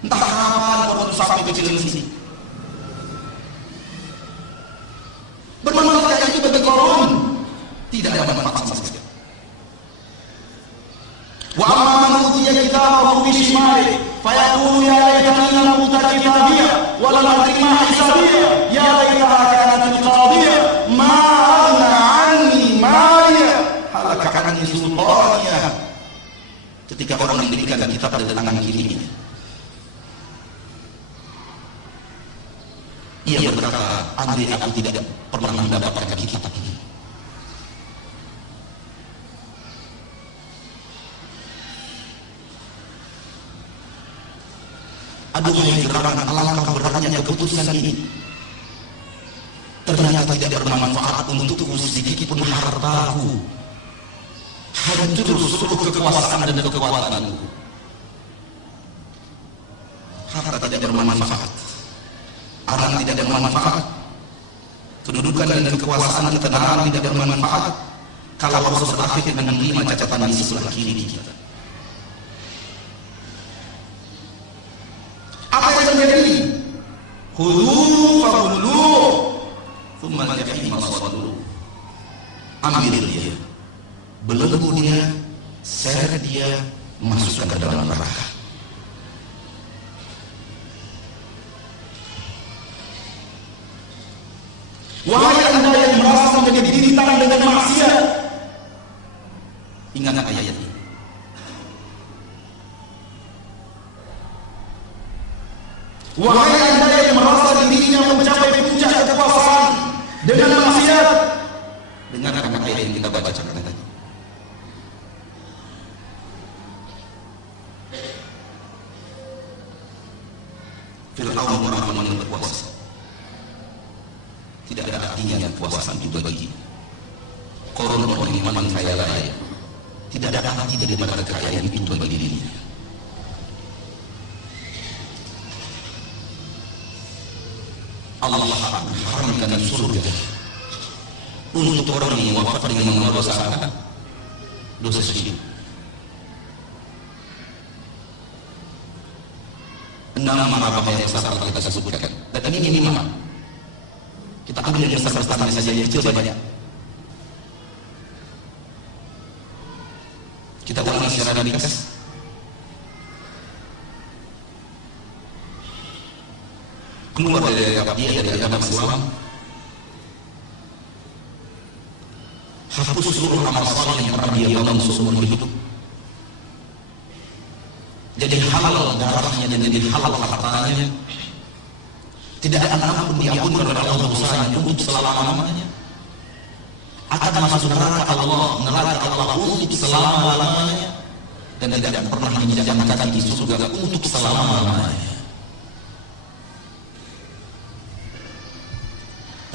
Entah kapan Qarun sampai ke Cilengsi. Bermanfaat itu bagi Qarun? Tidak ada manfaat sama sekali. Wa amma man utiya kitabahu bi shimalihi fayaqulu ya laitani lam uta kitabiyya wa lam adri ma hisabiyya ya laitaha kanat qadiyya ma aghna anni maliya halaka anni sultaniya. Ketika orang diberikan kitab dari tangan kirinya, ia berkata, andai aku tidak pernah mendapatkan kitab ini. Aduhai gerangan, alangkah beratnya keputusan ini. Ternyata tidak bermanfaat untukku sedikit pun hartaku. Hancur seluruh kekuasaan dan kekuatanku. Harta tidak bermanfaat, anak tidak bermanfaat, kedudukan dan kekuasaan ketenaran tidak bermanfaat kalau harus berakhir dengan 5 cacatan di sebelah kiri kita. Apa yang terjadi? Khudhu fagullu thumma al-jahima sallu. Ambil dia, belenggu dia, seret dia, masukkan ke dalam neraka. Wahai anda yang merasa menjadi bintang dengan maksiat, ingat ayat ini. Wahai anda yang merasa dirinya mencapai puncak kekuasaan dengan maksiat, dengarkan ayat yang kita bacakan tadi. Fir'aun orang-orang yang berkuasa, tidak ada artinya kekuasaan itu bagi. Qarun orang yang kaya raya, tidak ada arti daripada kekayaan itu bagi dirinya. Allah haramkan surga untuk orang yang wafat dengan mendosakan dosa syirik. 6 bahaya besar telah kita sebutkan. Dan ini 5. Kita ambil yang besar-besarnya saja, yang kecil banyak. Kita ulangi secara ringkas. Keluar dari agama Islam, hapus seluruh amal saleh yang pernah dia bangun seumur hidup. Jadi halal darahnya dan jadi halal hartanya. Tidak ada ampun diampuni oleh Allah dosanya untuk selama-lamanya. Akan masuk neraka Allah untuk selama-lamanya, dan tidak pernah menginjakkan kaki di surga untuk selama-lamanya.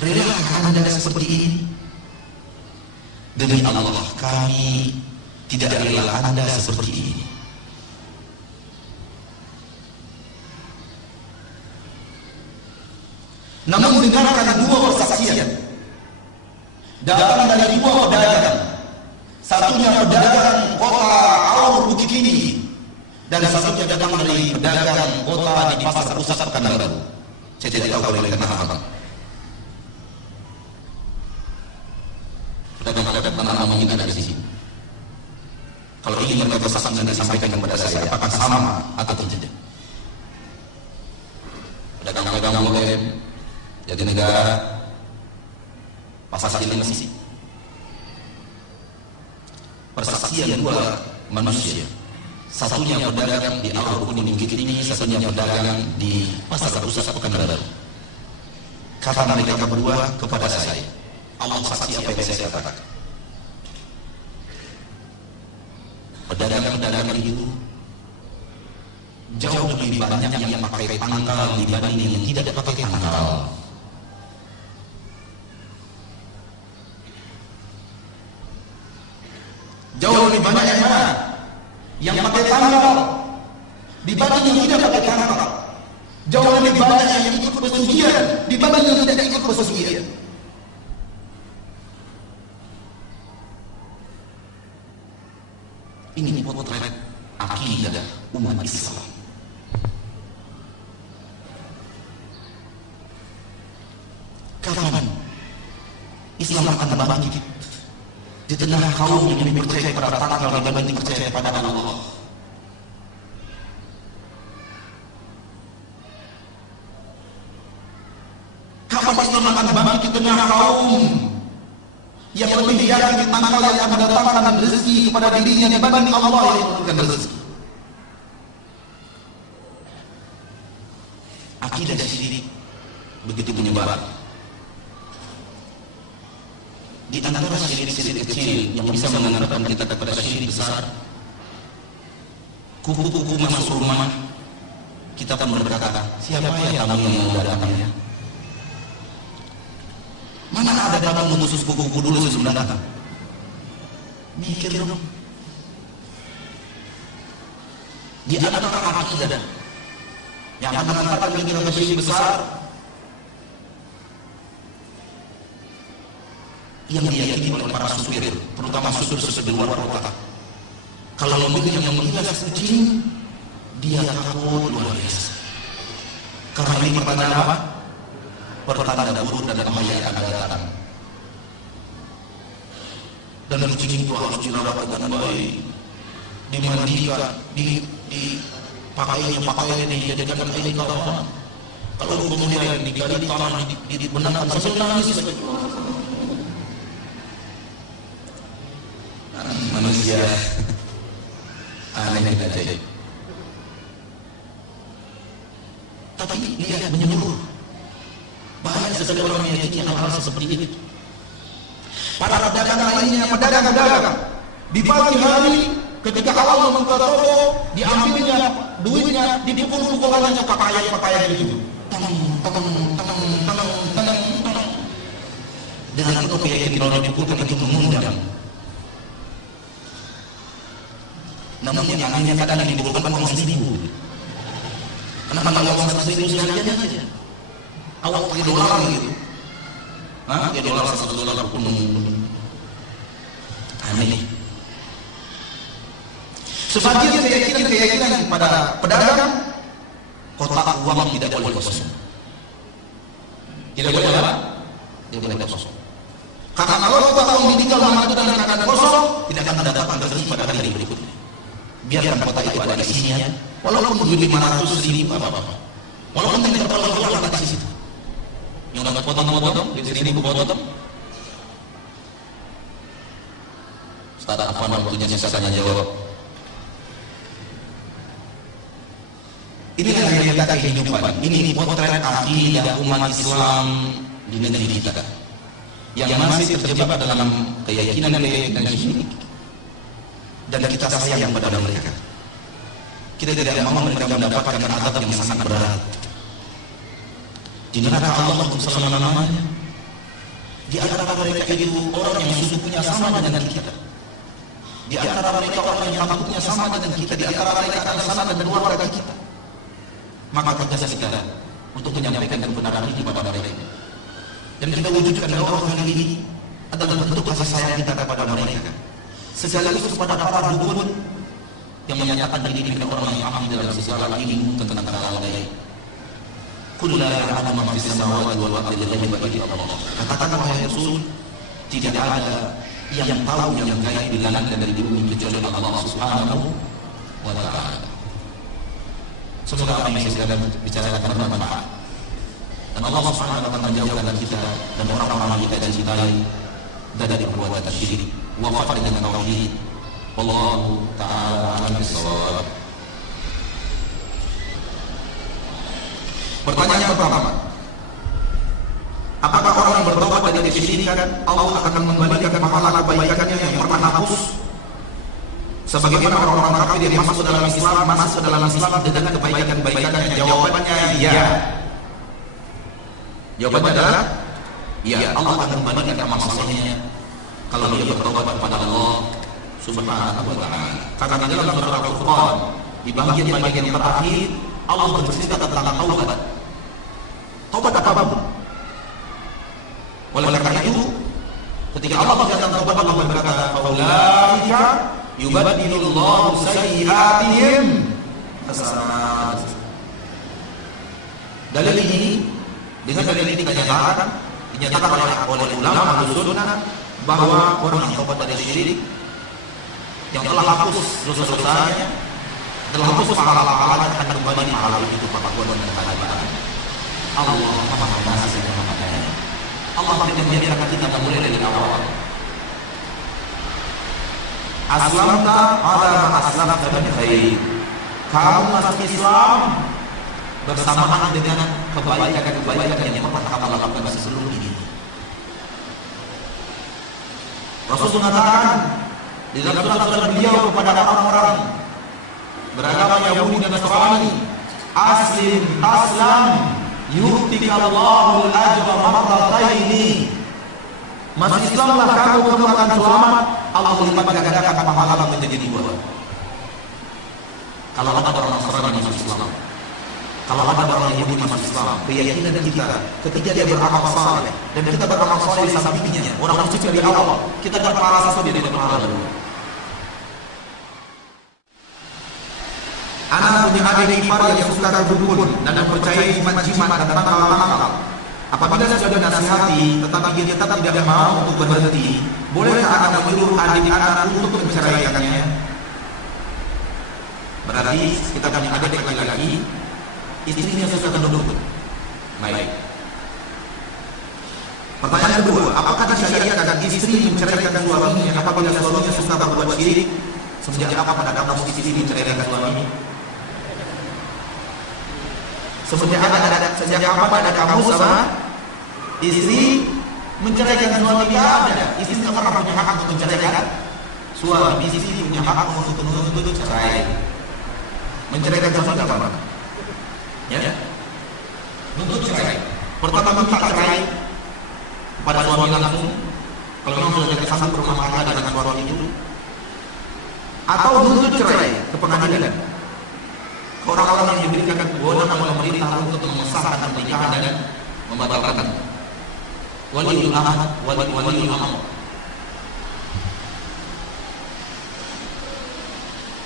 Relakah Anda seperti ini? Demi Allah, kami tidak rela Anda seperti ini. Namun dengarkan 2 persaksian datang dari 2 pedagang. Satunya pedagang kota Aur Bukit Tinggi, dan satunya datang dari pedagang kota di pasar pusat Pekanbaru. Saya tidak tahu oleh karena apa. Pedagang-pedagang tanah mungkin ada di sini. Kalau ingin mereka bersaksi dan disampaikan kepada saya, apakah sama atau tidak? negara, pasal ini masih persaksian dua manusia, satunya pedagang di Alur Kuning Bukit Tinggi, satunya pedagang di Pasar Pusat Pekanbaru. Kata mereka berdua kepada saya, Allah saksi apa yang saya katakan. Pedagang-pedagang itu jauh lebih banyak yang pakai tangkal dibanding yang tidak pakai tangkal. Jauh lebih banyak yang mana? Yang pakai tangkal dibanding yang tidak pakai tangkal. Jauh lebih banyak yang ikut pesugihan dibanding yang tidak ikut pesugihan. Ini potret akidah umat Islam. Kapan Islam akan bangkit di tengah kaum yang lebih percaya pada tanggal dibanding percaya pada Allah? Kapan Islam akan bangkit di tengah kaum yang lebih yakin tanggal yang akan mendatangkan rezeki kepada dirinya dibanding Allah yang memberikan rezeki? Akidah syirik begitu menyebar. Di antara syirik-syirik kecil yang bisa mengantarkan kita kepada syirik besar, kuku-kuku masuk rumah, kita pun berkata, siapa ya tamu yang mau datang ya? Mana ada tamu khusus kuku-kuku dulu sebelum datang? Mikir dong. Di antara akidah yang akan mengantarkan kita ke syirik besar, yang diyakini oleh para supir, terutama supir-supir di luar kota. Kalau mobil yang menghias kucing, dia takut luar biasa. Karena ini pertanda apa? Pertanda buruk dan bahaya yang akan datang. Dan kucing itu harus dirawat dengan baik, dimandikan, pakaian dijadikan air kawan. Kalau kemudian digali tanah, dibenarkan sambil nangis saja. Manusia aneh dan ajaib. Tapi lihat menyeluruh. Banyak sekali orang yang meyakini hal-hal seperti ini. Para pedagang lainnya, pedagang-pedagang di pagi hari ketika awal membuka toko, diambilnya duitnya, dipukul-pukulannya pakaian itu. Tenang. Dengan itu keyakinan orang dipukulkan itu mengundang. Namun yang anehnya kadang dipukulkan uang 1.000. Kenapa nggak uang 1.000 sekalian aja? Awal pakai dolar gitu. Pakai dolar $1 pun aneh. Sebagian keyakinan pada pedagang, kotak uang tidak boleh kosong. Tidak boleh apa? Tidak boleh kosong. Karena kalau kotak uang ditinggal lama itu dan akan kosong, tidak akan mendapatkan rezeki pada hari berikutnya. Biarkan kotak itu ada isinya, walaupun duit 500 ribu apa-apa. Walaupun tidak terlalu jauh di situ. Yang dapat potong-potong, di sini buku potong. Ustaz Afwan waktunya saya tanya jawab. Inilah realita kehidupan. Ini potret akidah umat Islam di negeri kita yang masih terjebak dalam keyakinan syirik. Dan kita sayang pada mereka. Kita tidak mau mereka mendapatkan azab yang sangat berat. Di neraka Allah selama-lamanya. Di antara mereka itu orang yang sukunya sama dengan kita. Di antara mereka orang yang takutnya sama dengan kita. Di antara mereka ada sama dan keluarga kita. Maka tugas kita untuk menyampaikan kebenaran ini kepada mereka. Dan kita wujudkan dakwah ini adalah bentuk kasih sayang kita kepada mereka. Sekaligus kepada para dukun yang menyatakan diri mereka orang yang ahli dalam segala ilmu tentang hal gaib. Qul la ya'lamu ma fis samawati wal ardi ghaiba illa Allah. Katakan wahai Rasul, tidak ada yang tahu yang gaib di langit dan di bumi kecuali Allah Subhanahu wa taala. Semoga apa yang saya bicarakan bermanfaat. Dan Allah Subhanahu wa taala menjauhkan kita dan orang-orang yang kita cintai dari perbuatan syirik. Wafat dengan tauhid. Wallahu ta'ala a'lam bissawab. Pertanyaan pertama, apakah orang yang bertobat dari kesyirikan Allah akan mengembalikan pahala kebaikannya yang pernah hapus sebagaimana orang-orang kafir yang masuk dalam Islam dengan kebaikan-kebaikannya? Jawabannya ya. Jawabannya adalah ya, Allah akan mengembalikan amal-amalnya kalau dia bertobat kepada Allah Subhanahu wa taala. Karena dalam surah Al-Furqan di bagian-bagian yang terakhir Allah bercerita tentang taubat. Taubat apapun. Oleh karena itu, ketika Allah berkata taubat, Allah berkata, "Faulaika yubaddilullahu sayyi'atihim hasanat." Dalil ini dengan dalil ini dinyatakan oleh ulama Ahlussunnah bahwa orang yang taubat dari syirik, yang telah hapus dosa-dosanya, telah hapus pahala-pahalanya, akan kembali pahala itu pada Tuhan dan keadaan. Allah Maha Pengasih dan Maha Penyayang. Allah tidak membiarkan kita mulai dari awal. Aslamta ala aslamta min khair. Kamu masuk Islam bersamaan dengan kebaikan yang pernah kamu lakukan sebelum ini. Rasul mengatakan di dalam surat beliau kepada orang-orang beragama Yahudi dan Nasrani, aslim taslam yu'tikallahu al-ajra marrataini. Masuk Islamlah kamu akan selamat, Allah lipat gandakan pahala menjadi dua. Kalau ada orang Nasrani masuk Islam, kalau ada orang Yahudi masuk Islam, keyakinan kita ketika dia beramal saleh dan kita beramal saleh di sampingnya, orang musyrik dari awal, kita dapat pahala satu, dia dapat pahala dua. Anak punya adik ipar yang suka dukun dan mempercayai jimat-jimat dan tangkal-tangkal. Apabila sudah dinasihati tetapi dia tetap tidak mau untuk berhenti, bolehkah anak menyuruh adik anak untuk menceraikannya? Berarti kita punya adik laki-laki, istrinya suka dukun. Baik. Pertanyaan kedua, apakah disyariatkan istri menceraikan suaminya apabila suaminya suka berbuat syirik? Sejak kapan ada kamu istri menceraikan suami? Sejak kapan ada kamu sama istri menceraikan suami? Tidak ada. Istri tidak pernah punya hak untuk menceraikan suami. Istri punya hak untuk menuntut cerai. Menceraikan suami tidak pernah. Ya? Menuntut cerai. Pertama minta cerai kepada suami langsung. Kalau memang sudah tersambung berumah tangga dengan suami itu, atau menuntut cerai ke pengadilan. Orang-orang yang diberikan kewenangan oleh pemerintah untuk mengesahkan pernikahan dan membatalkan. Waliul ahad, waliul amr.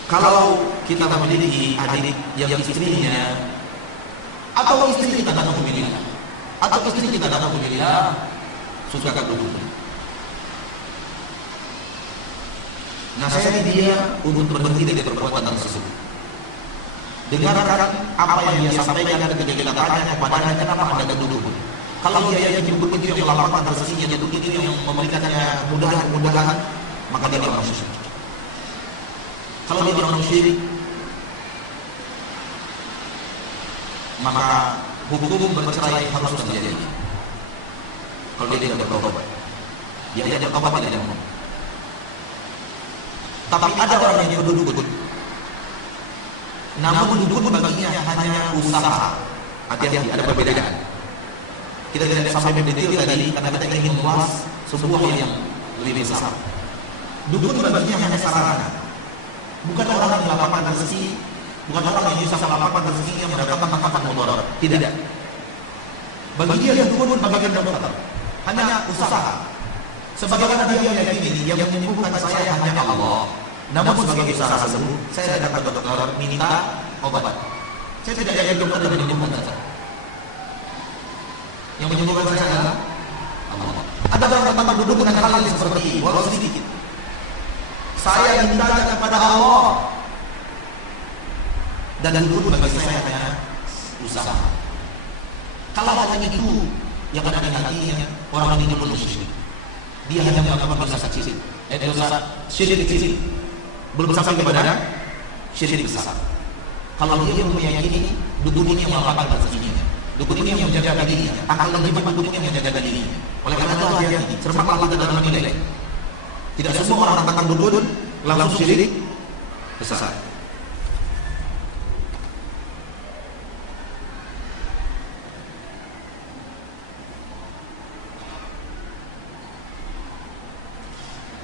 Kalau kita memiliki adik yang istrinya, atau istri kita tidak memilih, atau istri kita tidak memilih, suka dukun. Nasihat dia untuk berhenti dari perbuatan tersebut. Dengarkan apa yang dia sampaikan ketika kita tanya kepadanya, kenapa Anda dukun? Kalau dia dukun itu yang melapangkan rezekinya, dukun itu yang memberikannya kemudahan, maka dia orang musyrik. Kalau dia orang musyrik, maka hukum bercerai harus terjadi. Kalau dia tidak bertobat, dia tidak bertobat, dia tidak mau. Tapi ada orang yang berdukun, namun dukun baginya hanya usaha. Hati-hati, ada perbedaan. Kita tidak sampai mendetail tadi karena kita ingin membahas sebuah yang lebih besar. Dukun baginya hanya sarana, bukan orang yang melapangkan rezeki, bukan orang yang bisa melapangkan rezekinya mendatangkan manfaat mudarat. Tidak. Bagi dia dukun bagian dokter, hanya usaha. Sebagaimana dia meyakini yang menyembuhkan saya hanya Allah. Namun sebagai usaha sembuh, saya datang ke dokter minta obat. Saya tidak yakin dokter yang menyembuhkan saya. Yang menyembuhkan saya adalah Allah. Ada orang yang duduk dengan hal yang seperti ini, walau sedikit. Saya minta kepada Allah, dan dukun bagi saya hanya usaha. Kalau hanya itu yang ada di hatinya, orang ini belum musyrik. Dia hanya melakukan dosa kecil, dosa syirik kecil, belum sampai kepada syirik besar. Kalau dia meyakini dukun ini yang melakukan rezekinya, dukun ini yang menjaga dirinya, akan lebih banyak dukun yang menjaga dirinya. Oleh karena itu hati-hati, cermatlah kita dalam menilai. Tidak semua orang tentang dukun langsung syirik besar.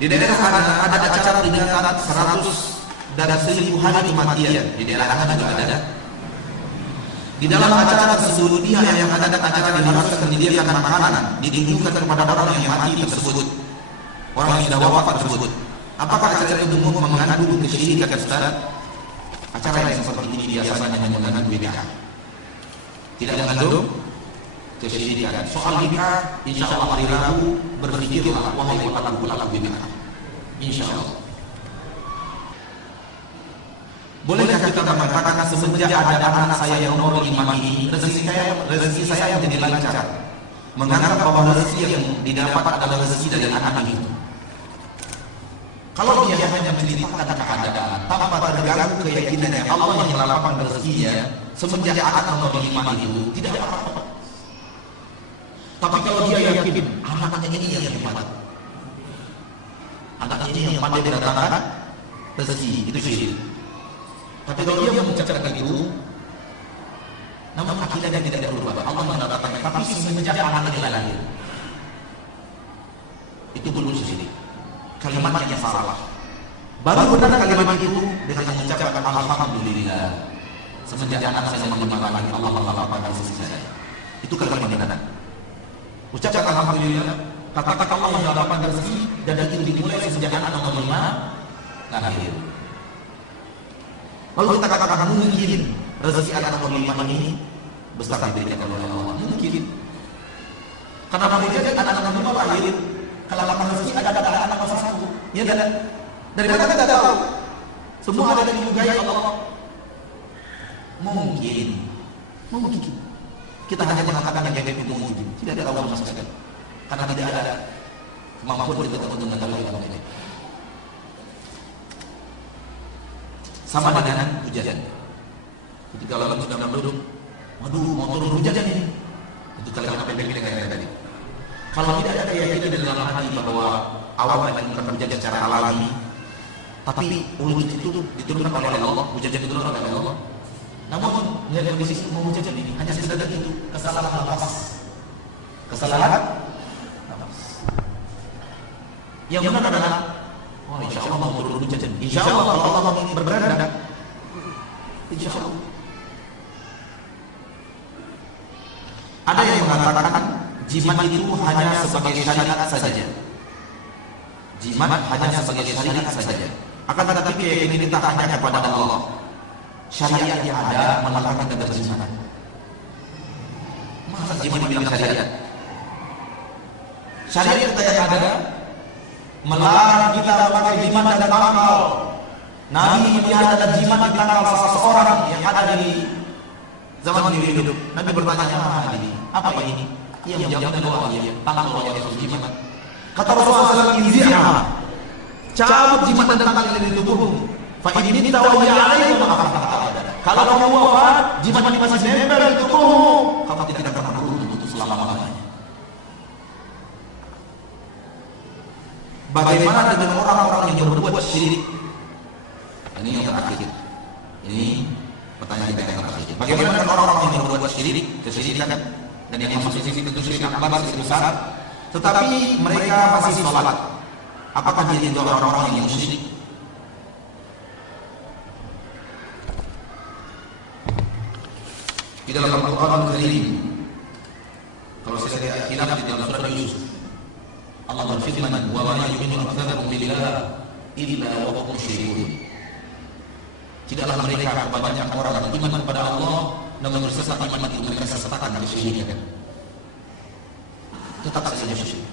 Di daerah ada acara peringatan 100 dan 1000 hari kematian. Di daerah Anda juga ada. Di dalam acara tersebut dia yang ada acara diharuskan menyediakan makanan ditunjukkan kepada orang yang mati tersebut, orang yang sudah wafat tersebut. Apakah acara itu mengandung kesyirikan, Ustaz? Acara yang seperti ini biasanya hanya mengandung bid'ah. Tidak mengandung kesyirikan. Soal bid'ah, insyaallah hari Rabu berpikirlah wahai pelaku bid'ah. Insyaallah. Bolehkah kita mengatakan semenjak ada anak saya yang nomor 5 ini, rezeki saya menjadi lancar? Menganggap bahwa rezeki yang didapat adalah rezeki dari anak itu. Kalau dia hanya menceritakan keadaan tanpa terganggu keyakinannya Allah yang melapangkan rezekinya semenjak anak nomor 5 itu, tidak ada apa-apa. Tapi kalau dia yakin anaknya ini yang hebat, anaknya ini yang pandai mendatangkan rezeki, itu syirik. Tapi kalau dia mengucapkan itu, namun akidahnya tidak berubah. Allah mendatangkan, tapi semenjak anaknya lahir, itu belum syirik. Kalimatnya salah. Baru benar kalimat itu dengan mengucapkan alhamdulillah. Semenjak anak saya menerima lagi, Allah melapangkan rezeki saya. Itu kalimat yang benar. Ucapkan alhamdulillah, katakan Allah melapangkan rezeki, dan itu dimulai sejak anak nomor 5 lahir. Lalu kita katakan mungkin rezeki anak nomor 5 ini besar diberikan oleh Allah. Mungkin. Karena mereka anak nomor 5 lahir, kalau lapang rezeki ada anak nomor 1. Ya tidak. Daripada kita tidak tahu. Semua ada yang dimugai Allah. Mungkin. Kita hanya mengatakan yang gaib itu mungkin. Tidak ada tahu sama sekali. Karena tidak ada kemampuan kita untuk mengetahui yang gaib. Sama dengan hujan. Jadi kalau kita sudah duduk, waduh mau turun hujan ini. Itu kalimat PPP dengan tadi. Kalau tidak ada keyakinan di dalam hati bahwa awan akan hujan secara alami, tapi hujan itu diturunkan oleh Allah, hujan diturunkan oleh Allah. Namun melihat kondisi mau hujan ini hanya sekedar itu kesalahan nafas. Kesalahan nafas. Yang benar adalah insya Allah mau turun hujan. Insya Allah kalau Allah ingin berkehendak, insya Allah. Ada yang mengatakan jimat itu hanya sebagai syariat saja. Jimat hanya sebagai syariat saja. Akan tetapi keyakinan kita hanya kepada Allah. Syariat yang ada melarang kita berjimat. Masa jimat dibilang syariat? Syariat kita yang ada melarang kita memakai jimat dan tangkal. Nabi melihat ada jimat di tangkal salah seorang yang ada di zaman beliau hidup. Nabi bertanya, apa ini? Ia menjawab doa dia, tangkal yang itu jimat. Kata Rasulullah SAW, "Inzi'ha." Cabut jimat dan tangkal yang di tubuhmu. Fa in tawayya alaihi kalau kamu wafat, jimat masih nempel di tubuhmu, kamu tidak akan beruntung untuk selama-lamanya. Bagaimana dengan orang-orang yang berbuat syirik? Ini yang terakhir. Ini pertanyaan kita yang terakhir. Bagaimana dengan orang-orang yang berbuat syirik, kesyirikan, dan yang masuk di sini tentu syirik akbar, syirik besar, tetapi mereka masih sholat. Apakah dia itu orang-orang yang musyrik? Di dalam Al-Quran Al-Karim, kalau saya lihat khilaf di dalam surah Yusuf, Allah berfirman, "Wa ma yu'minu aktsaruhum billah illa wa hum musyrikun." Tidaklah mereka kebanyakan orang beriman kepada Allah namun bersesat iman itu mereka sesatkan kesyirikan. Tetap saja musyrik.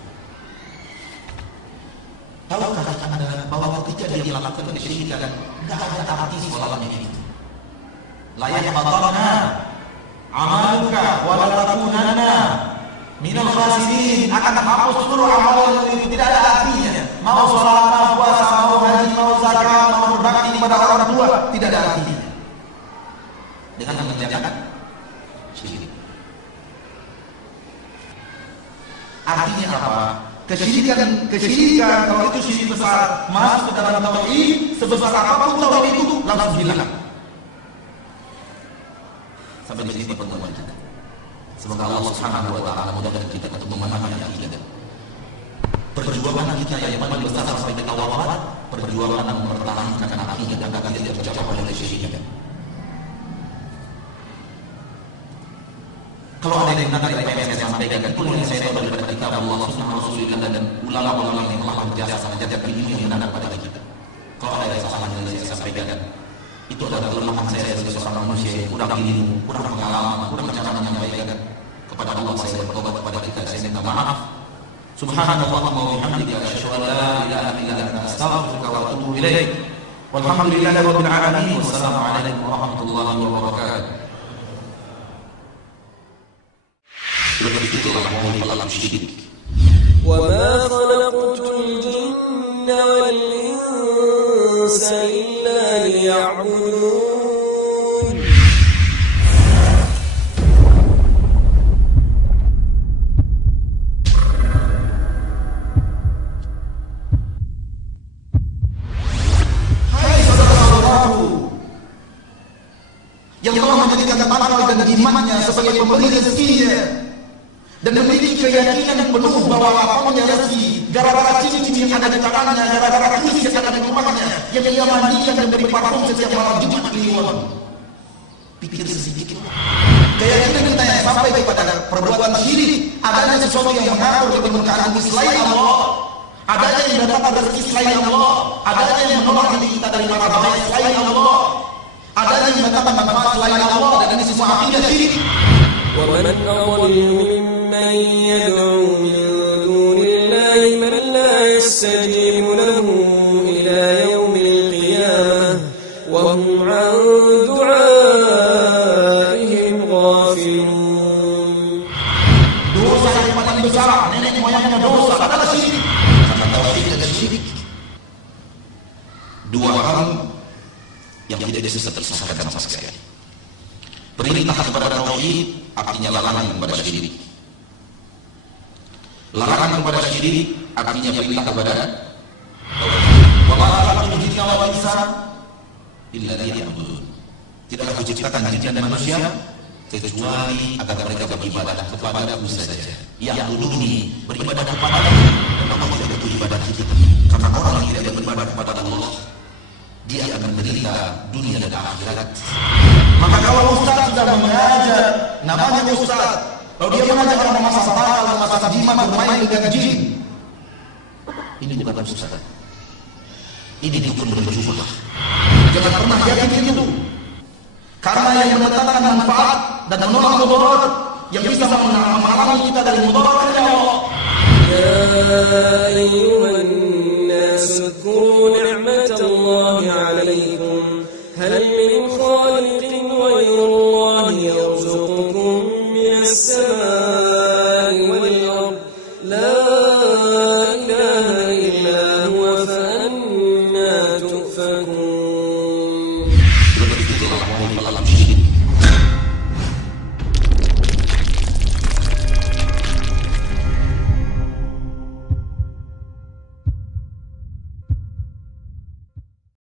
Tahukah Anda bahwa ketika dia melakukan kesyirikan, tidak ada arti sholatnya itu. Layak batalna amaluka wa la takunanna minal khasirin, akan hapus seluruh amalan itu, tidak ada artinya. Mau sholat, mau puasa, mau haji, mau zakat, mau berbakti kepada orang tua, tidak ada artinya dengan mengerjakan syirik. Artinya apa? Kesyirikan kalau itu syirik besar masuk ke dalam tauhid, sebesar apapun tauhid itu langsung hilang. Sampai di sini pertemuan kita. Semoga Allah Subhanahu wa taala mudahkan kita untuk memahami akidah. Perjuangan kita yang paling besar sampai kita wafat, perjuangan mempertahankan akidah dan tidak tercapai oleh syirik. Kalau ada yang nanti saya sampaikan, itu yang saya tahu daripada kitab Allah Subhanahu Rasulullah dan ulama-ulama yang telah berjasa menjadikan ilmu yang benar pada kita. Kalau ada yang salah yang saya sampaikan, itu adalah kelemahan saya sebagai seorang manusia yang kurang ilmu, kurang pengalaman, kurang cara menyampaikan. Kepada Allah saya bertobat kepada kita, saya minta maaf. Subhanallah wa bihamdika, asyhadu an la ilaha illa anta, astaghfiruka wa atubu ilaik. Walhamdulillahirabbil alamin. Wassalamu alaikum warahmatullahi wabarakatuh. وما خلقت الجن والإنس إلا ليعبدون. Yang telah menjadikan akal dan jimatnya sebagai pemberi rezekinya dan memiliki keyakinan penuh bahwa lapangnya rezeki gara-gara cincin yang ada di tangannya, gara-gara kuis yang ada di rumahnya, yang dia mandikan dan beri parfum setiap malam Jumat Kliwon. Pikir sedikit. Keyakinan kita yang sampai kepada perbuatan syirik, adanya sesuatu yang mengatur keberkahan selain Allah, adanya yang mendatangkan rezeki selain Allah, adanya yang menolak diri kita dari mara bahaya selain Allah, adanya yang mendatangkan manfaat selain Allah, dan ini semua akidah syirik. ومن أضل ممن يدعو من دون الله من لا يستجيب له إلى يوم القيامة وهم عن دعائهم غافلون. Dosa yang paling besar, nenek moyangnya dosa adalah syirik. Karena tauhid dan syirik dua hal yang tidak bisa terpisahkan sama sekali. Perintah kepada tauhid artinya larangan kepada syirik. Larangan kepada syirik artinya perintah kepada tauhid. Wa ma khalaqtul jinna wal insa illa liya'budun. Tidaklah kuciptakan jin dan manusia kecuali agar mereka beribadah kepadaku saja. Ya'buduni, beribadah kepadaku, dan Allah tidak butuh ibadah kita. Karena orang yang tidak beribadah kepada Allah, dia akan menderita dunia dan akhirat. Maka kalau ustaz sudah mengajar, namanya ustaz, lalu dia mengajak orang memasak bakal, memasak jimat, bermain dengan jin, ini bukan ustaz. Ini dukun berjubah. Jangan pernah yakin itu. Karena yang mendatangkan manfaat dan menolak mudarat, yang bisa menghalangi kita dari mudarat ya Allah. يا أيها الناس اذكروا نعمة الله عليكم هل من خالق غير الله يرزقكم من السماء والأرض لا إله إلا هو فأنى تؤفكون.